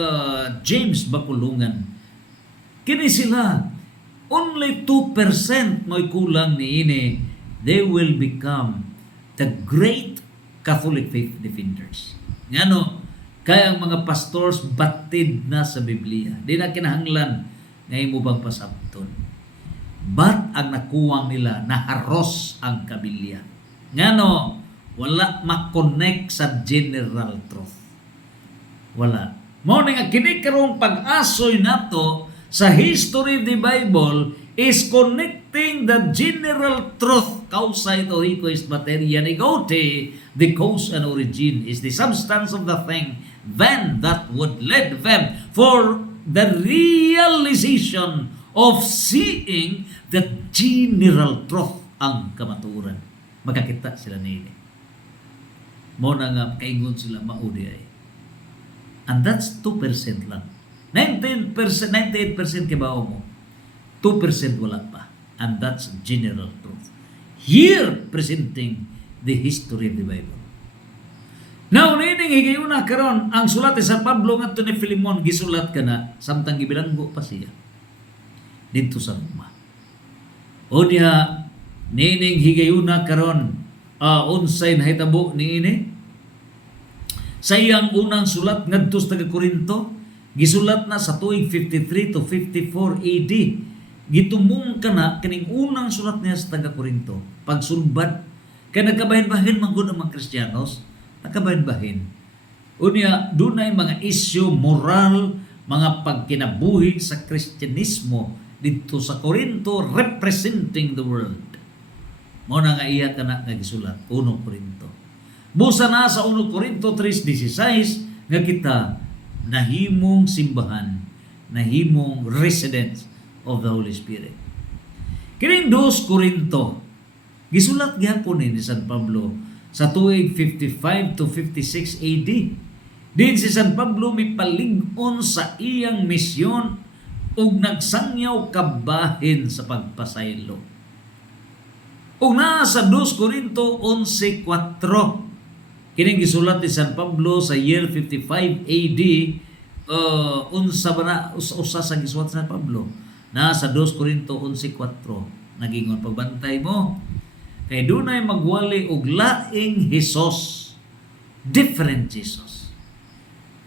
James Bakulungan, kini sila only 2% mo'y kulang ni ini, they will become the great Catholic faith defenders. Ngano, kaya ang mga pastors batid na sa Biblia. Di na kinahanglan nga imo bang pasabton. But ang nakuwang nila, naharos ang kabilya. Ngano, wala makonect sa general truth. Wala. Mo nga kini karong pag-asoy nato sa history of the Bible is connecting the general truth. Causa ito rico is materia negote. The cause and origin is the substance of the thing. Then that would lead them for the realization of seeing the general truth ang kamaturan. Magkakita sila nila. Mo na nga kaingon sila maudi ay. And that's 2% lang. 98% kibaw mo. 2% wala pa. And that's general truth. Here presenting the history of the Bible. Now, nining higayuna karon ang sulat ni San Pablo ngadto ni Filemon gisulat kana samtang gibilanggo pa siya dito sa Roma. O diha nining higayuna karon unsay nahitabo niini sa iyang unang sulat ngadto sa taga Korinto, gisulat na sa tuig 53 to 54 AD. Gitumong kana kining unang sulat niya sa taga Korinto. Pagsulbad kay nagkabahin-bahin man gud ang mga Kristiyanos, nagkabahin-bahin. Unya dunay mga isyu moral, mga pagkinabuhi sa Kristyanismo dito sa Korinto representing the world. Mo na nga iya kana nga gisulat 1 Korinto. Busa na sa 1 Korinto 3:16 nga kita nahimong simbahan, nahimong residence of the Holy Spirit. Kining 2 Korinto gisulat gyapon ni San Pablo sa tuig 55 to 56 AD. Din si San Pablo mipalig-on sa iyang misyon ug nagsangyaw kabahin sa pagpasaylo. Ug naa sa 2 Korinto 11:4 kining gisulat ni San Pablo sa year 55 AD. Unsa ba na usa sa gisulat sa San Pablo na sa 2 Korinto 11:4 nagingon, pagbantay mo kay dunay magwali og laing Hesus, different Jesus.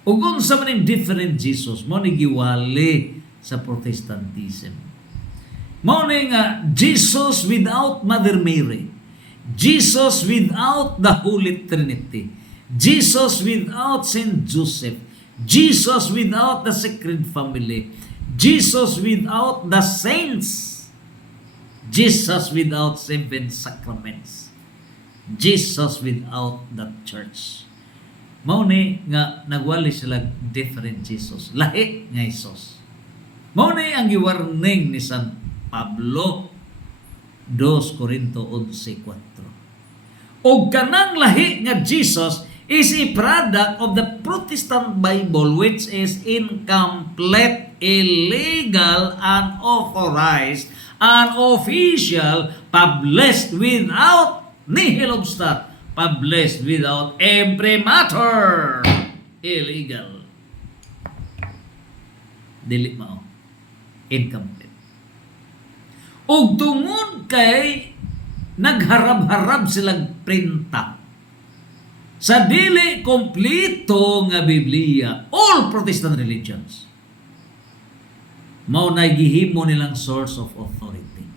Ug unsa man ning different Jesus mo ni giwali sa Protestantism. Mo ni nga Jesus without Mother Mary, Jesus without the Holy Trinity, Jesus without Saint Joseph, Jesus without the Sacred Family, Jesus without the saints, Jesus without 7 sacraments, Jesus without the church. Mao ni nga nagwali sila different Jesus, lahi nga Jesus. Mao ni ang giwarning ni San Pablo 2 Korinto 11:4. Og kanang lahi nga Jesus is a product of the Protestant Bible, which is incomplete, illegal, unauthorized, unofficial, published without nihil obstat, published without imprimatur, illegal. Dili mao, incomplete. Ug tungod kay nagharab-harab silang printa sa dili kompleto nga Biblia, all Protestant religions, mao na gihimo nilang source of authority,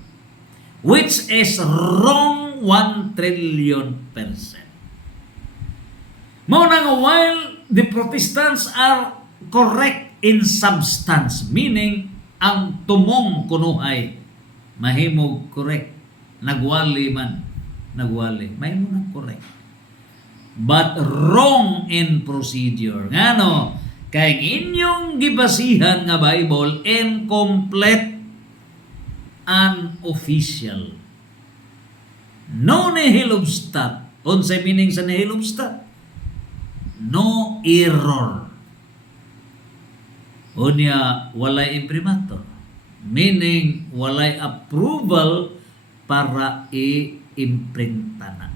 which is wrong 1,000,000,000%. Mao na nga while the Protestants are correct in substance, meaning ang tumong kunuhay mahimog correct, nagwali man, mahimog na correct, but wrong in procedure. Ngano? Kay inyong gibasihan nga Bible incomplete, unofficial. No nihil obstat. Unsay meaning sa nihil obstat? No error. Unya walay imprimatur. Meaning walay approval para i-imprinta na.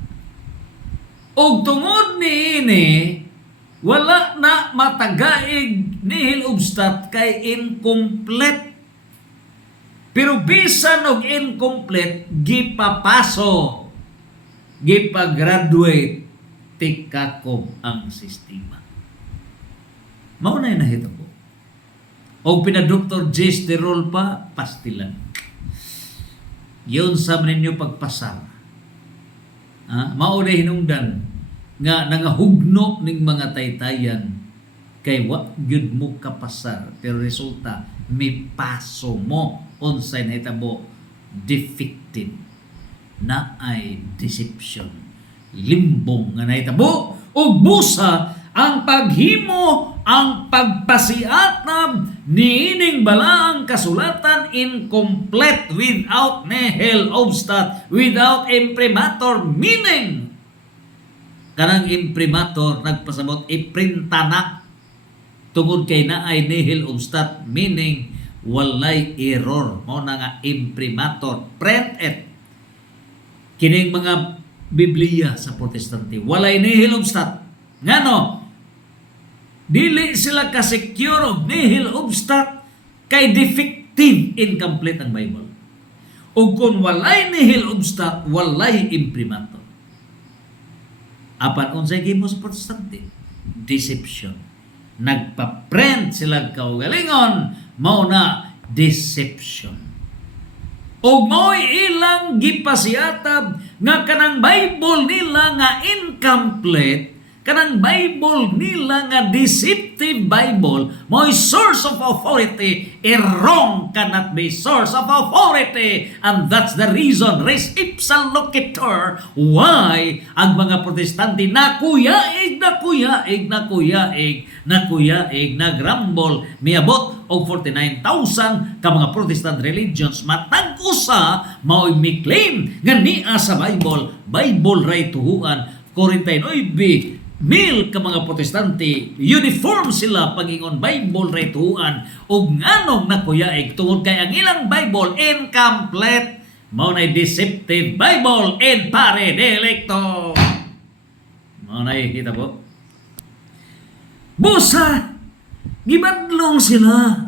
Og tungod niini, wala na matagaig nihil obstat kay incomplete. Pero bisan og incomplete, gipapaso, gipagraduate, tikakob ang sistema. Mao na nahitabo. Og pinadoktor J. Sterol pa, pastilan. Yun sa ninyo pagpasar. Mao na hinungdan nga nangahugno ning mga taytayan kay wa gyud mo kapasar, pero resulta may paso mo unsay nahitabo, defective na ay deception, limbong nga nahitabo ug busa ang paghimo, ang pagpasiatab niining balaang kasulatan incomplete, without nihil obstat, without imprimatur, meaning kanang imprimatur nagpasabot iprinta na tungod kay naay nihil obstat, meaning walay error. Mao na nga imprimatur, print it. Kining mga Biblia sa Protestante walay nihil obstat. Ngano? Dili sila ka-secure og nihil obstat kay defective, incomplete ang Bible. Ug kung walay nihil obstat, walay imprimatur. Apan unsay gihimo sa Protestante? Deception. Nagpa-print sila kaugalingon, mao na deception. Ug mao'y ilang gipasiatab nga kanang Bible nila nga incomplete, kanang Bible nila nga deceptive Bible, mo'y source of authority, wrong cannot be source of authority. And that's the reason, res ipsa loquitur, why ang mga Protestante nakuyaig, nagrambol, miabot og 49,000 ka mga Protestant religions. Matag usa, mao'y mi-claim nga niya sa Bible ray tuhuan, 49 mil ka mga Protestante, uniform sila pagingon Bible retuan ug nganong nakuyaig tungod kay ang ilang Bible incomplete, mao nay deceptive Bible in pare delicto. Mao nay kita po. Busa gibadlong sila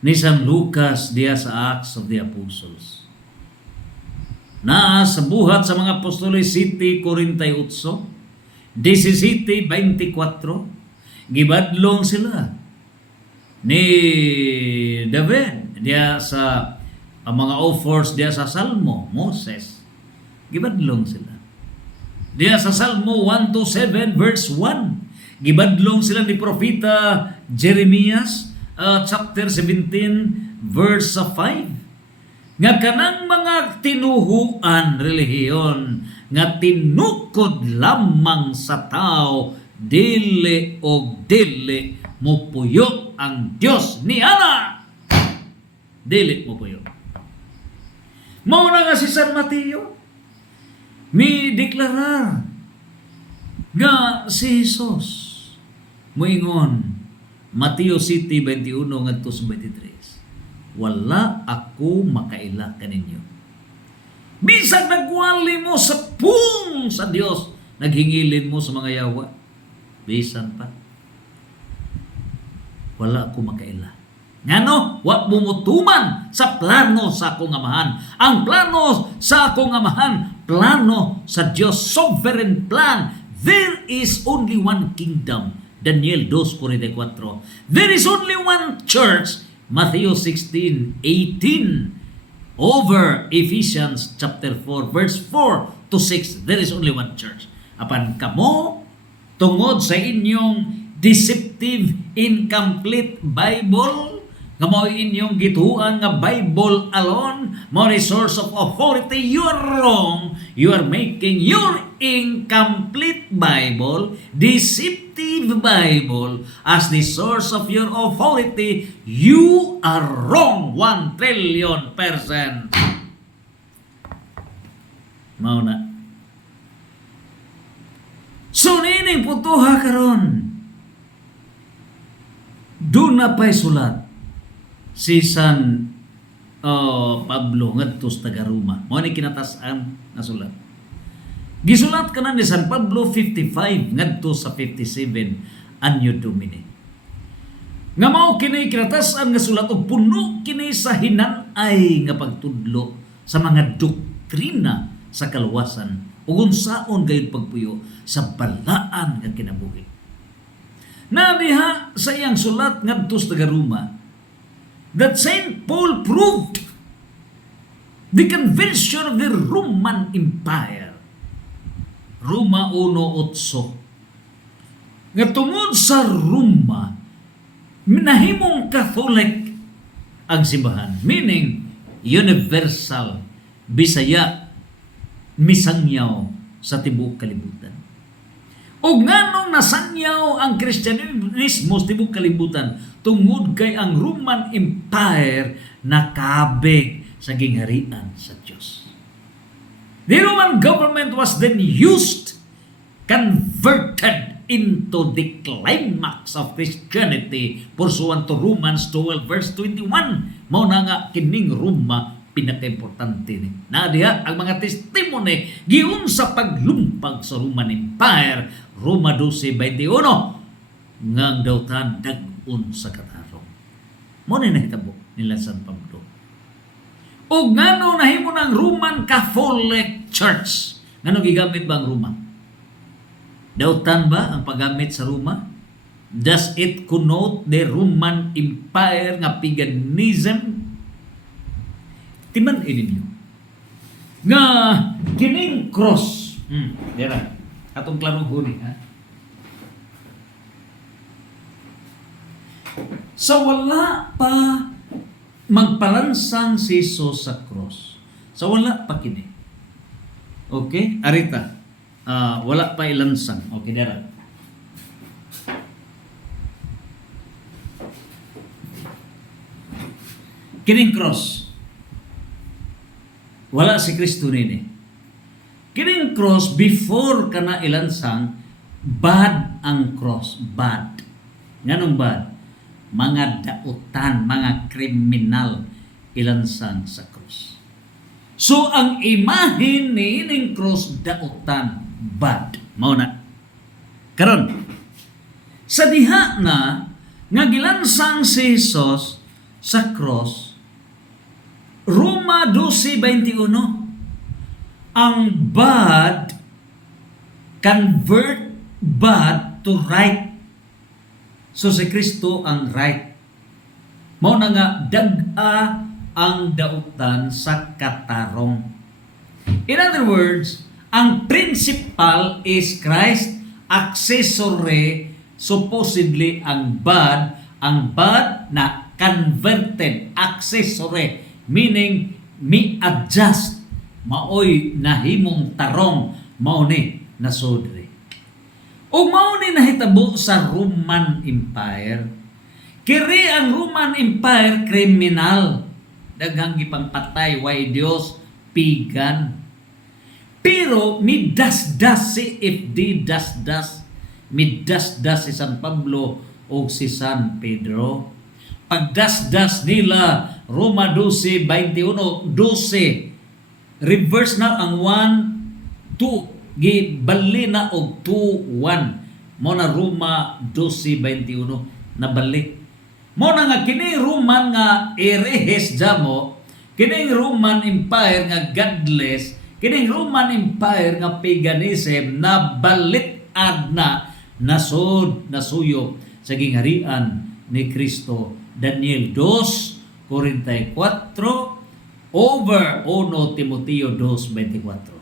ni San Lucas diya sa Acts of the Apostles. Naa sa buhat sa mga apostoles 7:48 17:24, gibadlong sila ni David diya sa mga offers diya sa Salmo, Moses. Gibadlong sila. Diya sa Salmo 127 verse 1. Gibadlong sila ni Propeta Jeremias chapter 17 verse 5. Nga kanang mga tinuhuan relihiyon nga tinukod lamang sa tao, dili og dili mupuyo ang Dios ni ana. Dili mupuyo. Mao na nga si San Mateo mi deklarar Nga si Jesus moingon Mateo City 21 ngadto sa 23. Wala ako makaila kaninyo. Bisag nagwali mo sa pung sa Dios, naghingilin mo sa mga yawa. Bisan pa. Wala ako makaila. Ngano, wa bumutuman sa plano sa akong amahan. Ang plano sa akong amahan, plano sa Dios, sovereign plan. There is only one kingdom. Daniel 2:44. There is only one church. Matthew 16:18. Over Ephesians chapter 4 verse 4 to 6. There is only one church. Apan kamo tungod sa inyong deceptive, incomplete Bible, nga mao inyong gituan nga Bible alone, more source of authority, you are wrong. You are making your incomplete Bible, deceptive Bible, as the source of your authority. You are wrong 1,000,000,000%. Mao na. So nining putuha karon. Doon na pa'y sulat si San Pablo ngadto sa taga-Roma. Mao ni kinatasan na sulat. Gisulat ka na ni San Pablo 55 ngadto sa 57 Anno Domini. Nga mao kini kinatasan nga sulat og puno kini sa hinanay nga pagtudlo sa mga doktrina sa kaluwasan ug unsaon gayud pagpuyo sa balaan nga kinabuhi. Nabiha sa iyang sulat ngadto sa taga-Roma that Saint Paul proved the conversion of the Roman Empire. Roma 1:8. Nga tungod sa Roma, nahimong Catholic ang simbahan. Meaning, universal, Bisaya, misangyaw sa tibuok kalibutan. O nganong nasangyaw ang Kristyanismo sa tibuok kalibutan tungod kay ang Roman Empire nakabig sa gingharian sa Diyos. The Roman government was then used, converted into the climax of Christianity pursuant to Romans 12 verse 21. Mao na nga kining Roma pinaka-importante ni. Nadiha ang mga testimony giun sa paglumpag sa Roman Empire, Roma 12:21 ngang dawtan dag-un sa katarong. Mo ni nahitabo nila San Pablo. O ngano nahimo ng Roman Catholic Church? Ngano gigamit ba ang Roma? Dawtan ba ang paggamit sa Roma? Does it connote the Roman Empire nga paganism? Timan ninyo nga kining cross. Dira. Atong klarong huni, ha? Sa wala pa magpalansang si Jesus sa cross. Sa wala pa kini. Okay? Arita. Wala pa ilansang. Okay, dira. Kining cross. Wala si Kristo nini. Kining cross, before ka na ilansang, bad ang cross. Bad. Nganong bad? Mga dautan, mga kriminal ilansang sa cross. So, ang imahin ni ining cross, dautan, bad. Mao na. Karon, sa diha na, nga gilansang si Jesus sa cross, Roma 12:21, ang bad convert bad to right. So si Kristo ang right. Mao na nga dag-a ang dautan sa katarong. In other words, ang principal is Christ, accessory supposedly ang bad na converted, accessory, meaning mi-adjust, maoy nahimong tarong, mao ni nasudre. O mao ni nahitabo sa Roman Empire. Kiri ang Roman Empire kriminal, daghang gipangpatay, way Dios, pagan. Pero midasdas si FD dasdas, midasdas si San Pablo o si San Pedro. Pagdasdas nila Roma 12:21, 12 reverse na ang 1 2 gibali na og 2:1 mo na Roma 12:21 nabalik. Mo na nga kini Roman nga erehes jamo, kining Roman Empire nga godless, kining Roman Empire nga paganism na balitad na nasod nasuyop sa gingharian ni Kristo. Daniel 2:44 over 1 Timoteo 2:24.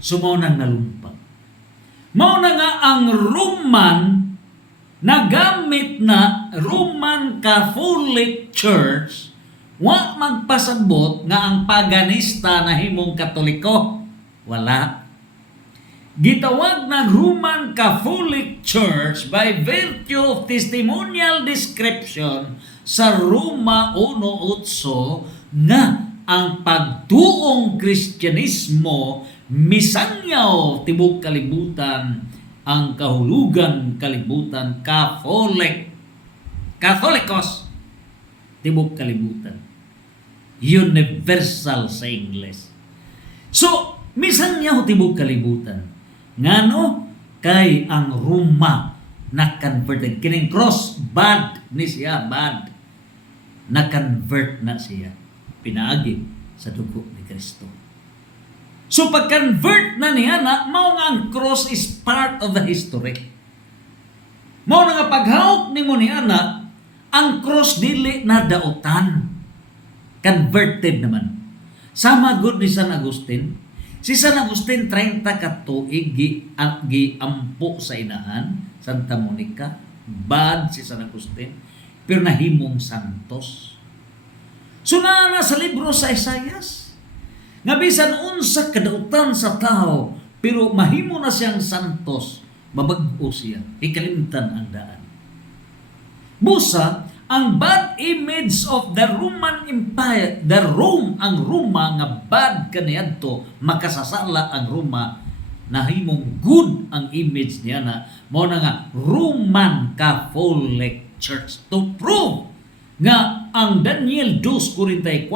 Sumaw nang nalumpag. Mao na nga ang Roman nagamit na Roman Catholic Church wa magpasabot nga ang paganista na himong Katoliko. Wala. Gitawag ng Roman Catholic Church by virtue of testimonial description sa Roma 1:8 nga ang pagtuong Kristyanismo misangyaw tibok kalibutan, ang kahulugan kalibutan Catholicos tibok kalibutan, universal sa Ingles. So misangyaw tibok kalibutan ngano kay ang Roma na converted kining cross bad ni siya, bad na convert na siya pinaagi sa dugo ni Kristo. So pag-convert na niya na, mao nga ang cross is part of the history. Mao nga paghawak nimo niya na, ang cross dili na daotan. Converted naman. Sama good ni San Agustin. Si San Agustin 30 ka tuig giampo sa inahan, Santa Monica. Bad si San Agustin, pero nahimong santos. So na sa libro sa Isaias, nga bisan unsa kadautan sa tao, pero mahimo na siyang santos, mabag-o siya, ikalimtan ang daan. Busa, ang bad image of the Roman Empire, ang Roma nga bad kaniadto, makasasala ang Roma, nahimong good ang image niya na, mao na nga Roman Catholic Church to prove nga ang Daniel 2:44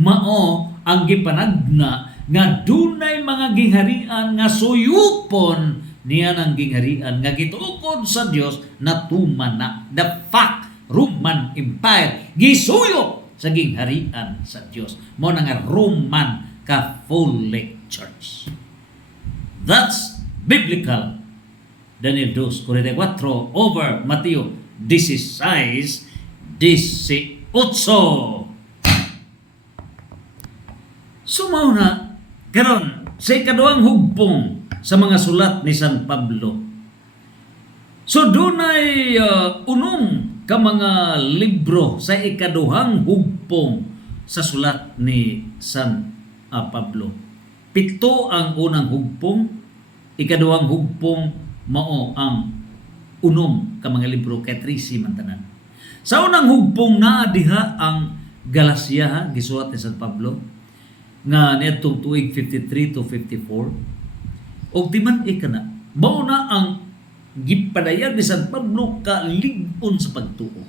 mao ang gipanagna nga dunay mga gingharian nga suyupon niya ng gingharian nga gitukod sa Dios na tumana. The fact Roman Empire gisuyop sa gingharian sa Dios. Mao na nga Roman Catholic Church. That's biblical. Daniel 2:44 over Mateo 16:18. Sumaw na karon sa ikaduhang hugpong sa mga sulat ni San Pablo. So dunay unong ka mga libro sa ikaduhang hugpong sa sulat ni San Pablo. 7 ang unang hugpong, ikaduhang hugpong mao ang unom ka mga libro kay 13 man tanan. Sa unang hugpong naa diha ang Galacia gisulat ni San Pablo nga niadtong tuig 53 to 54. Og timan ikana mao na ang gipadayag ni San Pablo ka lig-on sa pagtuo.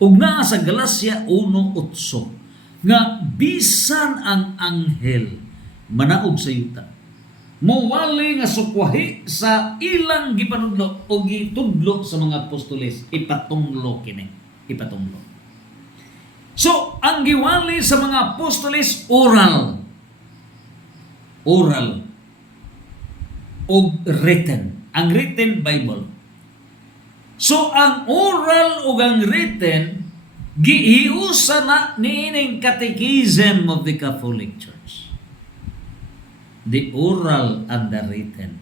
Og naa sa Galacia 1:8 nga bisan ang anghel manaog sa yuta mowali nga sukwahi sa ilang gipanudlo o gitudlo sa mga apostoles, ipatunglo kini, ipatunglo. So, ang giwali sa mga apostoles, oral o written. Ang written Bible. So, ang oral o ang written, gihiusa na niining catechism of the Catholic Church. The oral and the written.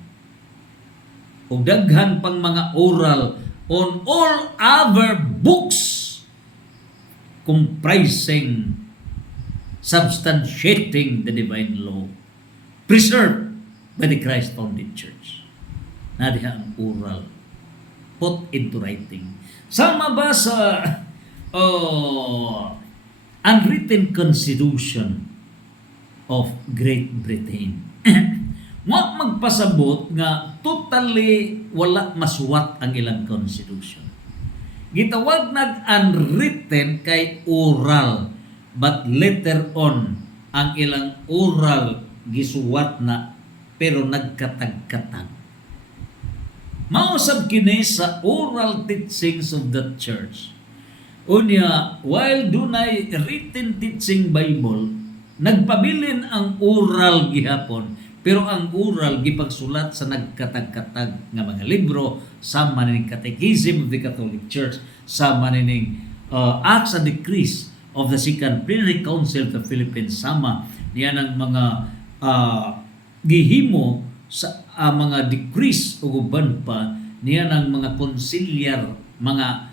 O daghan pang mga oral on all other books comprising, substantiating the divine law, preserved by the Christ-founded Church. Nadiha ang oral, put into writing. Sama ba sa unwritten constitution of Great Britain. Wa magpasabot nga totally wala masuwat ang ilang constitution. Gitawag nag unwritten kay oral, but later on ang ilang oral gisuwat na pero nagkatag-katag. Mausab kini sa oral teachings of the church. Unya, while dunay written teaching Bible, nagpabilin ang oral gihapon, pero ang oral gipagsulat sa nagkatag-katag nga mga libro, sama ning Catechism of the Catholic Church, sama ning Acts and Decrees of the Second Plenary Council of the Philippines, sama niya ng mga gihimo sa mga decrees o uban pa niya ng mga conciliar, mga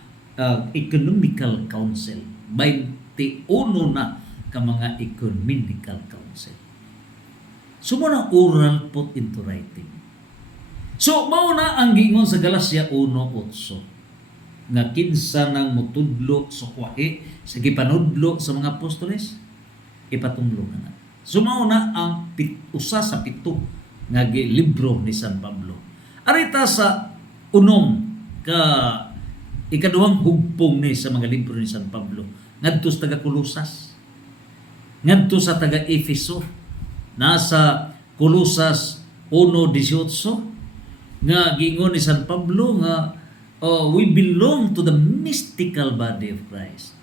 economical council, 21 na ka mga ecumenical council. So muna oral put into writing. So mao na ang gingon sa Galacia 1:8 nga kinsa nang mutudlo sa kwahe sa gipanudlo sa mga apostoles ipatunglo na. So mao na ang usa sa pito nga libro ni San Pablo. Arita sa unom ka ikaduhang hugpong ni sa mga libro ni San Pablo ngadto sa taga Colosas, ngadto sa taga Efeso, nasa Colosas 1:18 nga giingon ni San Pablo nga we belong to the mystical body of Christ.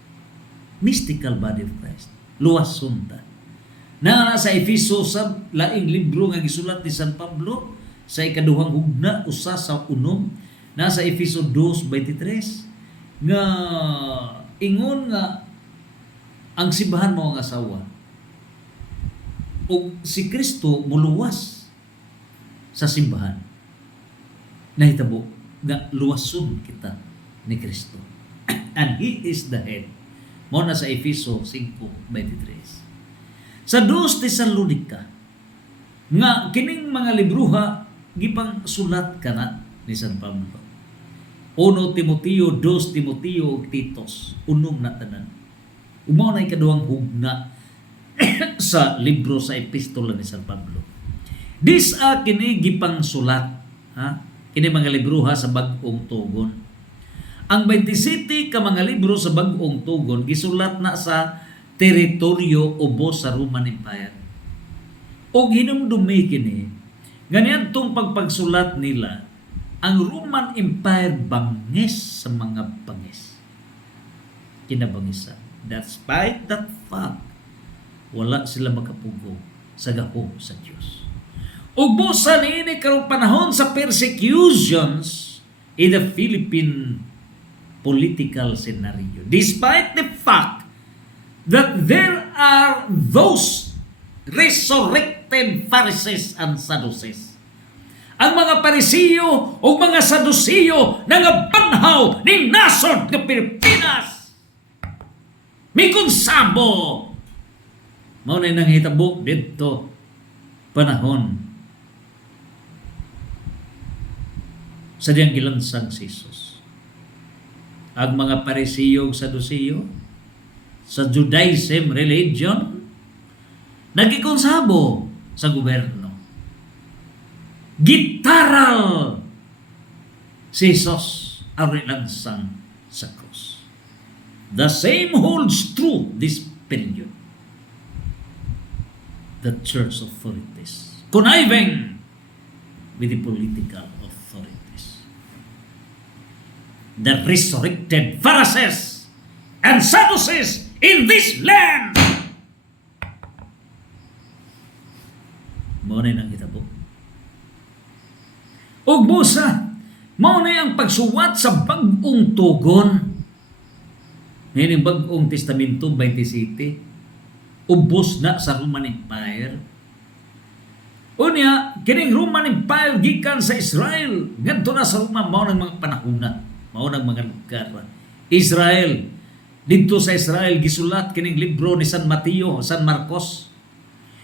Mystical body of Christ. Luwas sunta. Na sa Efeso sa laing libro nga gisulat ni San Pablo sa ikaduhang hugna usa sa unom, nasa Efeso 2:23 nga ingon nga ang simbahan mo ang asawa o si Kristo muluwas sa simbahan. Nahitabo nga luwason kita ni Kristo. And He is the head. Mo na sa Efeso 5:23. Sa 2 Tesalonica nga kining mga libruha gipang sulat kana ni San Pablo. 1 Timoteo, 2 Timoteo, Titos, unom na tanan. Umaw na ikaduhang hugna sa libro sa epistola ni San Pablo. Kini gipang sulat, ha? Kini mga libruha sa bag-ong tugon. Ang 27 ka mga libro sa bag-ong tugon gisulat na sa teritoryo ubos sa Roman Empire. Og hinumdumi kini ganyan tong pagpagsulat nila, ang Roman Empire bangis sa mga bangis. Kinabangisan. Despite that fact, wala sila makapugo sa gaho sa Diyos. Ug busa niini karong panahon sa persecutions in the Philippine political scenario. Despite the fact that there are those resurrected Pharisees and Sadducees. Ang mga Parisiyo o mga Sadusiyo nga banhaw ni nasod ng Pilipinas. May konsabo. Mao na nang hitabo dito panahon sa diyang gilansang si Jesus. Ang mga Parisiyo o Sadusiyo sa Judaism religion nagikonsabo sa gobyerno. Gitaral si Jesus ang rilansang sa krus. The same holds true this period. The church authorities conniving with the political authorities. The resurrected Pharisees and Sadducees in this land. Mao na nang hitabo. Ug busa, mao na ang pagsuwat sa bag-ong tugon. Ngayon bag-ong Testamento 27, ubos na sa Roman Empire. Unya, kining Roman Empire gikan sa Israel, ngadto na sa Roma, mao nang mga panahuna, mao nang mga lugar. Israel, dito sa Israel gisulat kining libro ni San Mateo, San Marcos.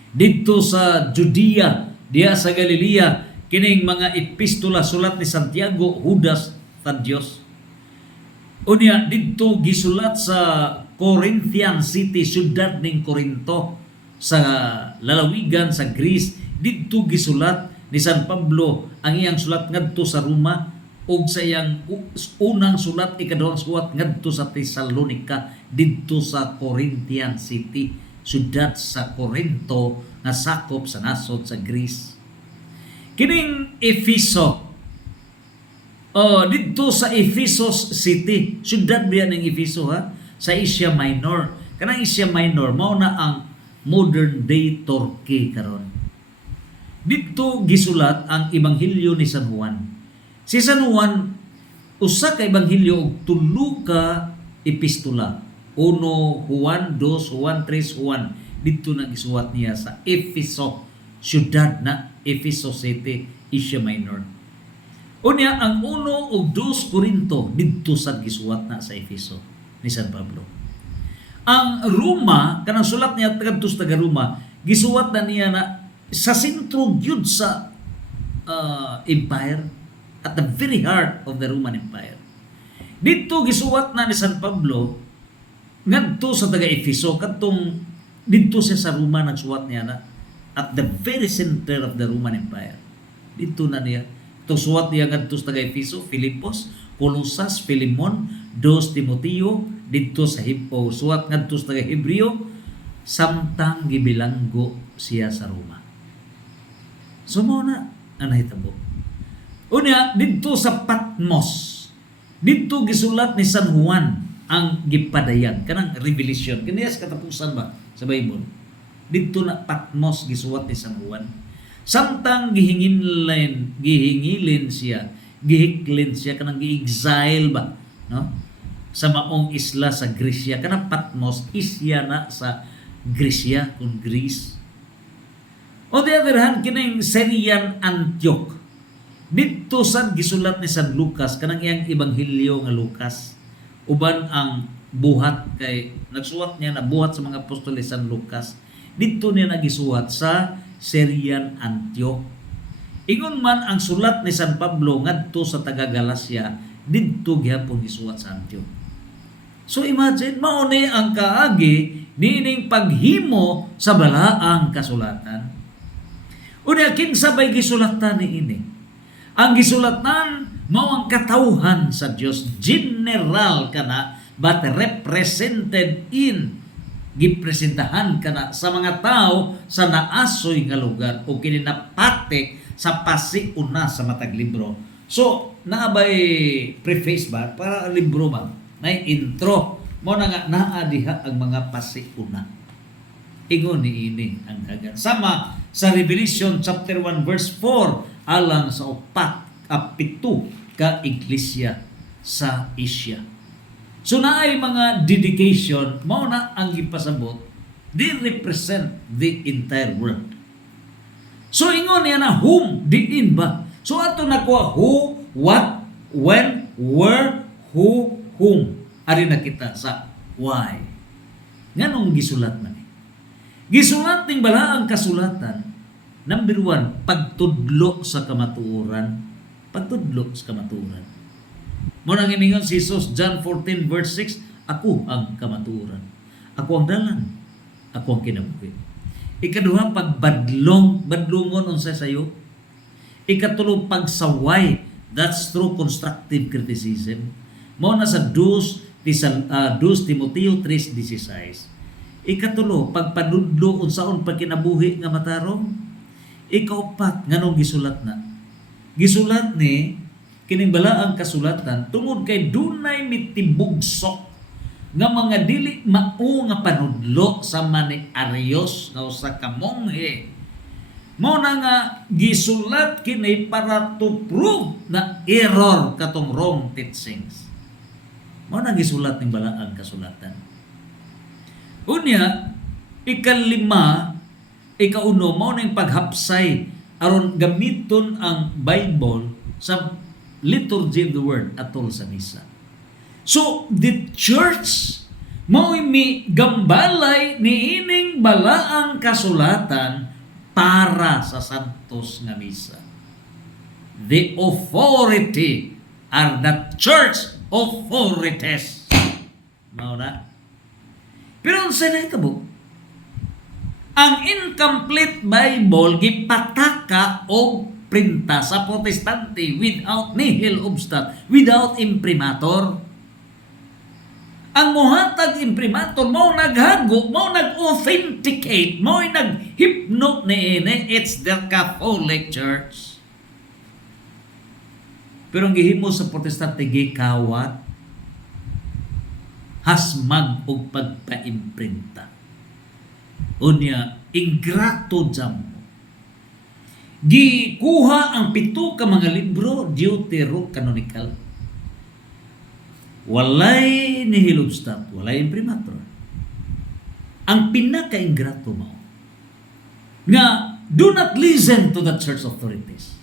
Dito sa Judea, diya sa Galilea, kining mga epistola sulat ni Santiago, Judas, Tadyos. Unya dito gisulat sa Corinthian City, syudad ning Corinto, sa lalawigan sa Greece, didto gisulat ni San Pablo ang iyang sulat ngadto sa Roma ug sa iyang unang sulat, ikaduhang sulat ngadto sa Tesalonica, didto sa Corinthian City, syudad sa Corinto nga sakop sa nasod sa Greece. Kining Efeso, dito sa Ephesus City, syudad biya ng Efeso sa Asia Minor. Kanang Asia Minor mao na ang modern day Turkey karon. Dito gisulat ang ebanghelyo ni San Juan. Si San Juan usa ka ebanghelyo og tulo ka epistola. 1 Juan, 2 Juan, 3 Juan. Dito na gisulat niya sa Efeso, syudad na Ephesus City, Asia Minor. Unya ang 1 ug 2 Corinto didto sad gisuwat na sa Efeso ni San Pablo. Ang Roma, kanang sulat niya kadto sa taga Roma, gisuwat na niya na sa sentro gyud sa empire, at the very heart of the Roman Empire. Dito gisuwat na ni San Pablo ngadto sa taga Efeso, kadtong dito siya sa Roma nagsuwat niya na at the very center of the Roman Empire. Dito na niya ito suwat niya ngadto sa taga Efeso, Filipos, Colosas, Filemon, 2 Timoteo, dito sa suwat ngadto sa taga Hebreo, samtang gibilanggo siya sa Roma. So mo na ang nahitabo. Unya dito sa Patmos, dito gisulat ni San Juan ang gipadayan kanang revelation kaniya sa katapusan ba sa Bible. Dito na Patmos gisuwat ni San Juan. Samtang gihingilin siya, gihiklin siya kanang gi-exile ba, no? Sa maong isla sa Gresya, kanang Patmos isya na sa Gresya kung Greece. On the other hand, kining Syrian Antioch, dito sad gisulat ni San Lucas kanang iyang ebanghelyo nga Lucas, uban ang buhat kay nagsuwat niya na buhat sa mga apostol ni San Lucas. Dito niya nagisuwat sa Syrian Antioch. Ingon man ang sulat ni San Pablo ngadto sa taga Galacia, didto gyapon gisuwat sa Antioch. So imagine mao ni ang kaagi nining paghimo sa balaang kasulatan. Unya kinsa bay gisulatan ni ini? Ang gisulatan mao ang katawhan sa Dios, general kana but represented in, gipresentahan kana sa mga tao sa naasoy nga lugar o kininapate sa pasiuna sa matag libro. So naabay preface ba para libro ba na intro mo na nga naa diha ang mga pasiuna. Ingon ni ini ang dagan sama sa Revelation chapter 1 verse 4 alang sa pito ka iglesia sa Asia. So naay mga dedication mao na ang gipasabot, they represent the entire world. So ingon niya na whom, diin ba? So ato nakuha who, what, when, where, who, whom. Ari na kita sa why. Nganong gisulat man eh? Gisulat ning balaang kasulatan. Number 1, pagtudlo sa kamatuoran. Pagtudlo sa kamatuoran. Muna gimingon si Jesus, John 14 verse 6, ako ang kamatuoran. Ako ang dalan. Ako ang kinabuhi. Ikaduha, badlongon unsay sayo. Ikatulo, pagsaway. That's through constructive criticism. Mao na sa 2 Timoteo 3:16. Ikatulo, pagpanudlo unsaon pagkinabuhi nga matarong. Ikaupat, nganong gisulat na? Gisulat ni kining balaang kasulatan tungod kay dunay mitibugsok nga mga dili mao nga panudlo sa maniaryos nga usa ka monghe. Mao na nga gisulat kini para to prove na error katong wrong teachings. Mao na gisulat ning balaang kasulatan. Unya, ikauno mao ning paghapsay aron gamiton ang Bible sa liturgy of the word atol sa misa. So the church mao mi gambalay ni ining balaang kasulatan para sa santos nga misa. The authority are the church authorities. Mao na. Pero sa nahitabo, Ang incomplete Bible gipataka og printa sa Protestante without nihil obstat, without imprimatur. Ang muhatag imprimatur mo naghago, mo nag-authenticate, mo nag-hypnote niini, it's the Catholic Church. Pero ang gihimo sa Protestante gikawat, hasmag og pagpaimprinta. Unya, ingrato jam. Gikuha ang 7 ka mga libro deuterocanonical. Walay nihil obstat, walay imprimatur. Ang pinaka-ingrato mo nga do not listen to the church authorities.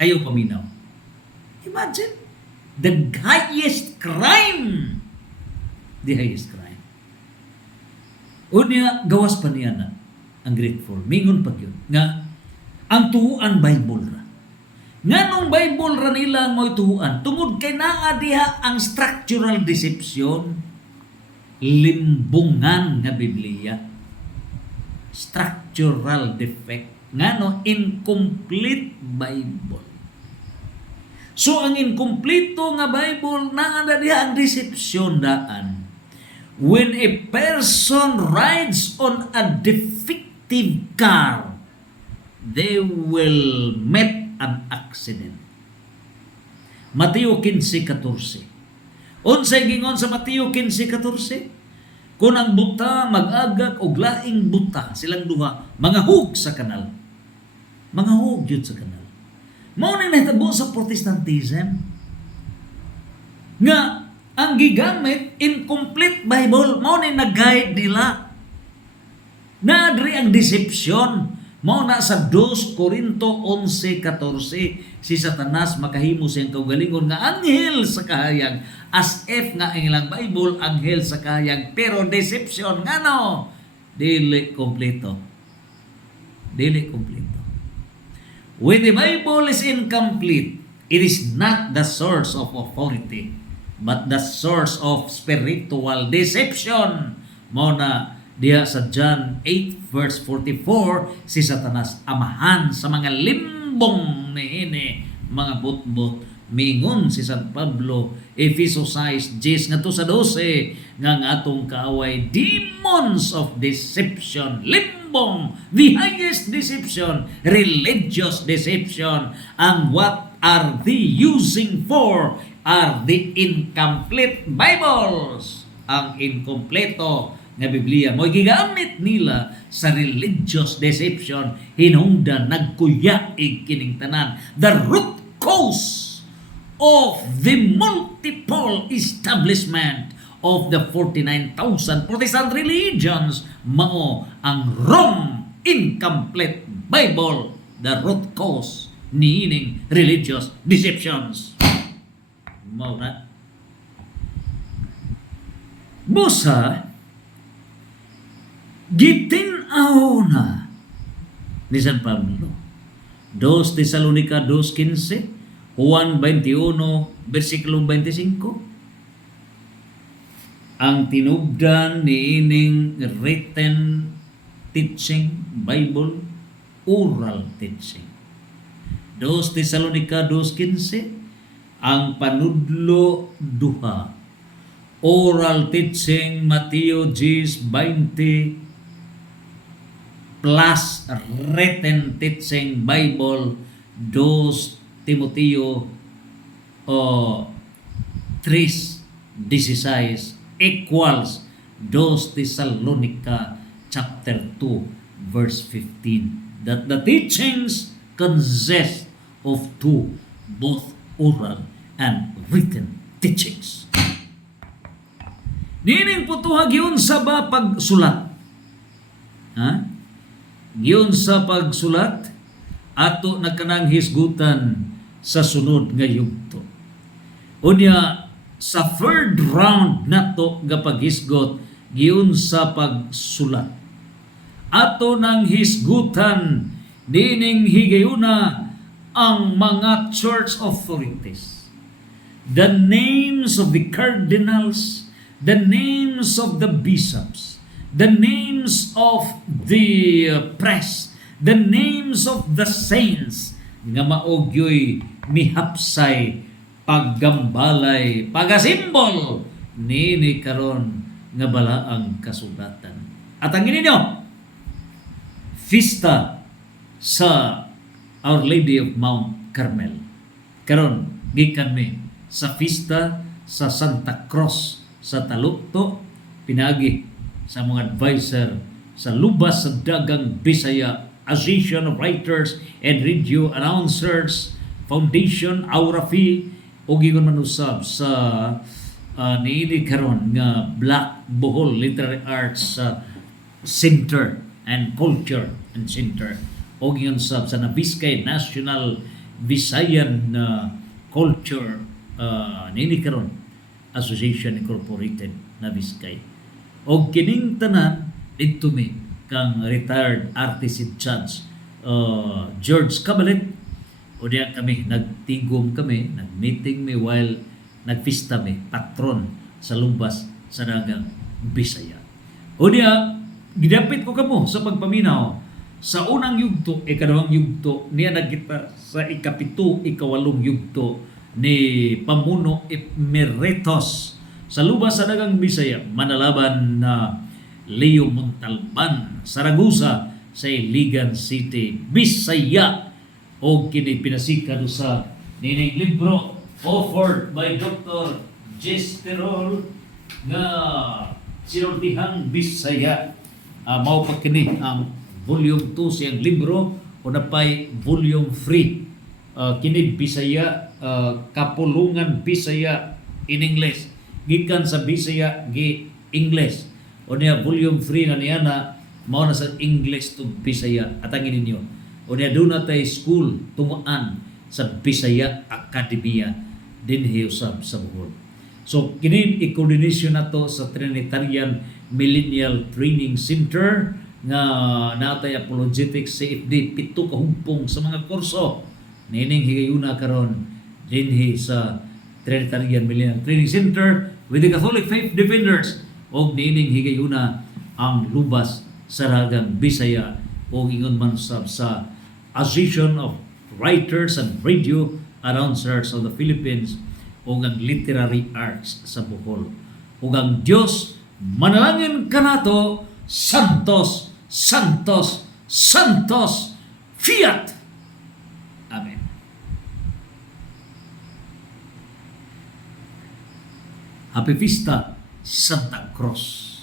Ayaw paminaw. Imagine the highest crime. The highest crime. Unya, gawas pa niya na ang grateful. Mingon pag yun. Nga, ang tuhuan Bible ra. Nga nung Bible ra nila mo tuhuan, tungod kay naa diha ang structural deception, limbungan nga Biblia. Structural defect. Nga no, incomplete Bible. So, ang inkompleto nga Bible, naa diha ang deception daan. When a person rides on a defective car, they will meet an accident. Mateo 15:14. Unsay gingon sa Mateo 15:14? Kung ang buta mag-agak og laing buta, silang duha mangahug sa kanal. Mangahug yun sa kanal. Mao ni nahitabo sa Protestantism nga ang gigamit incomplete Bible, mao ni nag-guide nila. Naadri ang deception. Mao na sa 2 Corinto 11:14, si Satanas makahimo siyang kaugalingon nga anghel sa kahayag, as if nga ang ilang Bible anghel sa kahayag, pero deception nga no, dili kompleto. Dili kompleto. When the Bible is incomplete, it is not the source of authority, but the source of spiritual deception. Mao na diha sa John 8:44, si Satanas amahan sa mga limbong niini, mga butbot. Mingon si San Pablo, Efeso 6:10 ngadto sa 12, nga atong kaaway demons of deception, limbong, the highest deception, religious deception. And what are they using for? Are the incomplete Bibles. Ang inkompleto nga Biblia mo gigamit nila sa religious deception, hinungdan nagkuyaig kining tanan. The root cause of the multiple establishment of the 49,000 Protestant religions mao ang wrong incomplete Bible, the root cause niining religious deceptions. Mao na busa gitinaw na ni San Pablo 2 Tesalonica 2:15, Juan 21 versikulo 25, ang tinubdan niining written teaching Bible, oral teaching. 2 Tesalonica 2:15, ang panudlo duha, oral teaching Mateo 10:20 plus written teaching Bible 2 Timoteo 3:16 equals 2 Thessalonica chapter 2 verse 15, that the teachings consist of 2, both oral and written teachings. Nining putuha giun sa ba pagsulat? Ha? Giun sa pagsulat ato na kanang hisgutan sa sunod nga yugto. Unya sa third round nato nga paghisgot giun sa pagsulat. Ato nang hisgutan dining higayuna ang mga church authorities. The names of the cardinals, the names of the bishops, the names of the press, the names of the saints, nga maogyoy mihapsay, paggambalay, pagasimbol, nini karon nga balaang kasugatan. At ang ninyo, Fiesta sa Our Lady of Mount Carmel. Karon gikan mi sa Fiesta sa Santa Cruz sa Talukto, pinagi sa mga advisor sa Lubas sa Dagang Bisaya, Association of Writers and Radio Announcers, Foundation Aurafi, o gigon manusab sa niini karon nga Black Bohol Literary Arts Center and Culture and Center, o gigon sab sa Nabiskay National Visayan Culture niini karon Association Incorporated na Biskay. O kining tanan dito mi kang retired artist in charge George Cabalet, o diya kami nagtigom kami, nagmeeting mi while nagpista mi, patron sa Lubas sa Dagang Bisaya. O diya gidapit ko kamo sa pagpaminaw sa unang yugto, ikadawang yugto niya nagkita sa ikapito, ikawalong yugto ni Pamuno Emeritus sa Lubas sa Dagang Bisaya, manalaban na Leo Montalban, Saragusa sa Iligan City, Bisaya. O kini pinasikan sa nining libro offered by Dr. Gesterol nga sinultihang Bisaya. Mao pa kini ang volume 2 siyang libro, o napay volume 3 kini Bisaya, Kapulungan Bisaya in English, gikan sa Bisaya gi English, o niya volume 3 na niya na mao na sa English to Bisaya. At ang ninyo, o niya doon na tayo school tumuan sa Bisaya Academia dinhi usab sa Bohol. So kini i-coordination nato sa Trinitarian Millennial Training Center nga natay apologetics CFD, pito ka humpong sa mga kurso nining higayuna karon dinhi sa Trinitarian Millennial Training Center with the Catholic Faith Defenders, o nining higayuna ang Lubas sa Dagang Bisaya, o ingon man sa Association of Writers and Radio Announcers of the Philippines, o ang Literary Arts sa Bohol. O ang Dios manalangin kanato, Santos, Santos, Santos, Fiat. Amen. Happy Fiesta, Santa Cruz.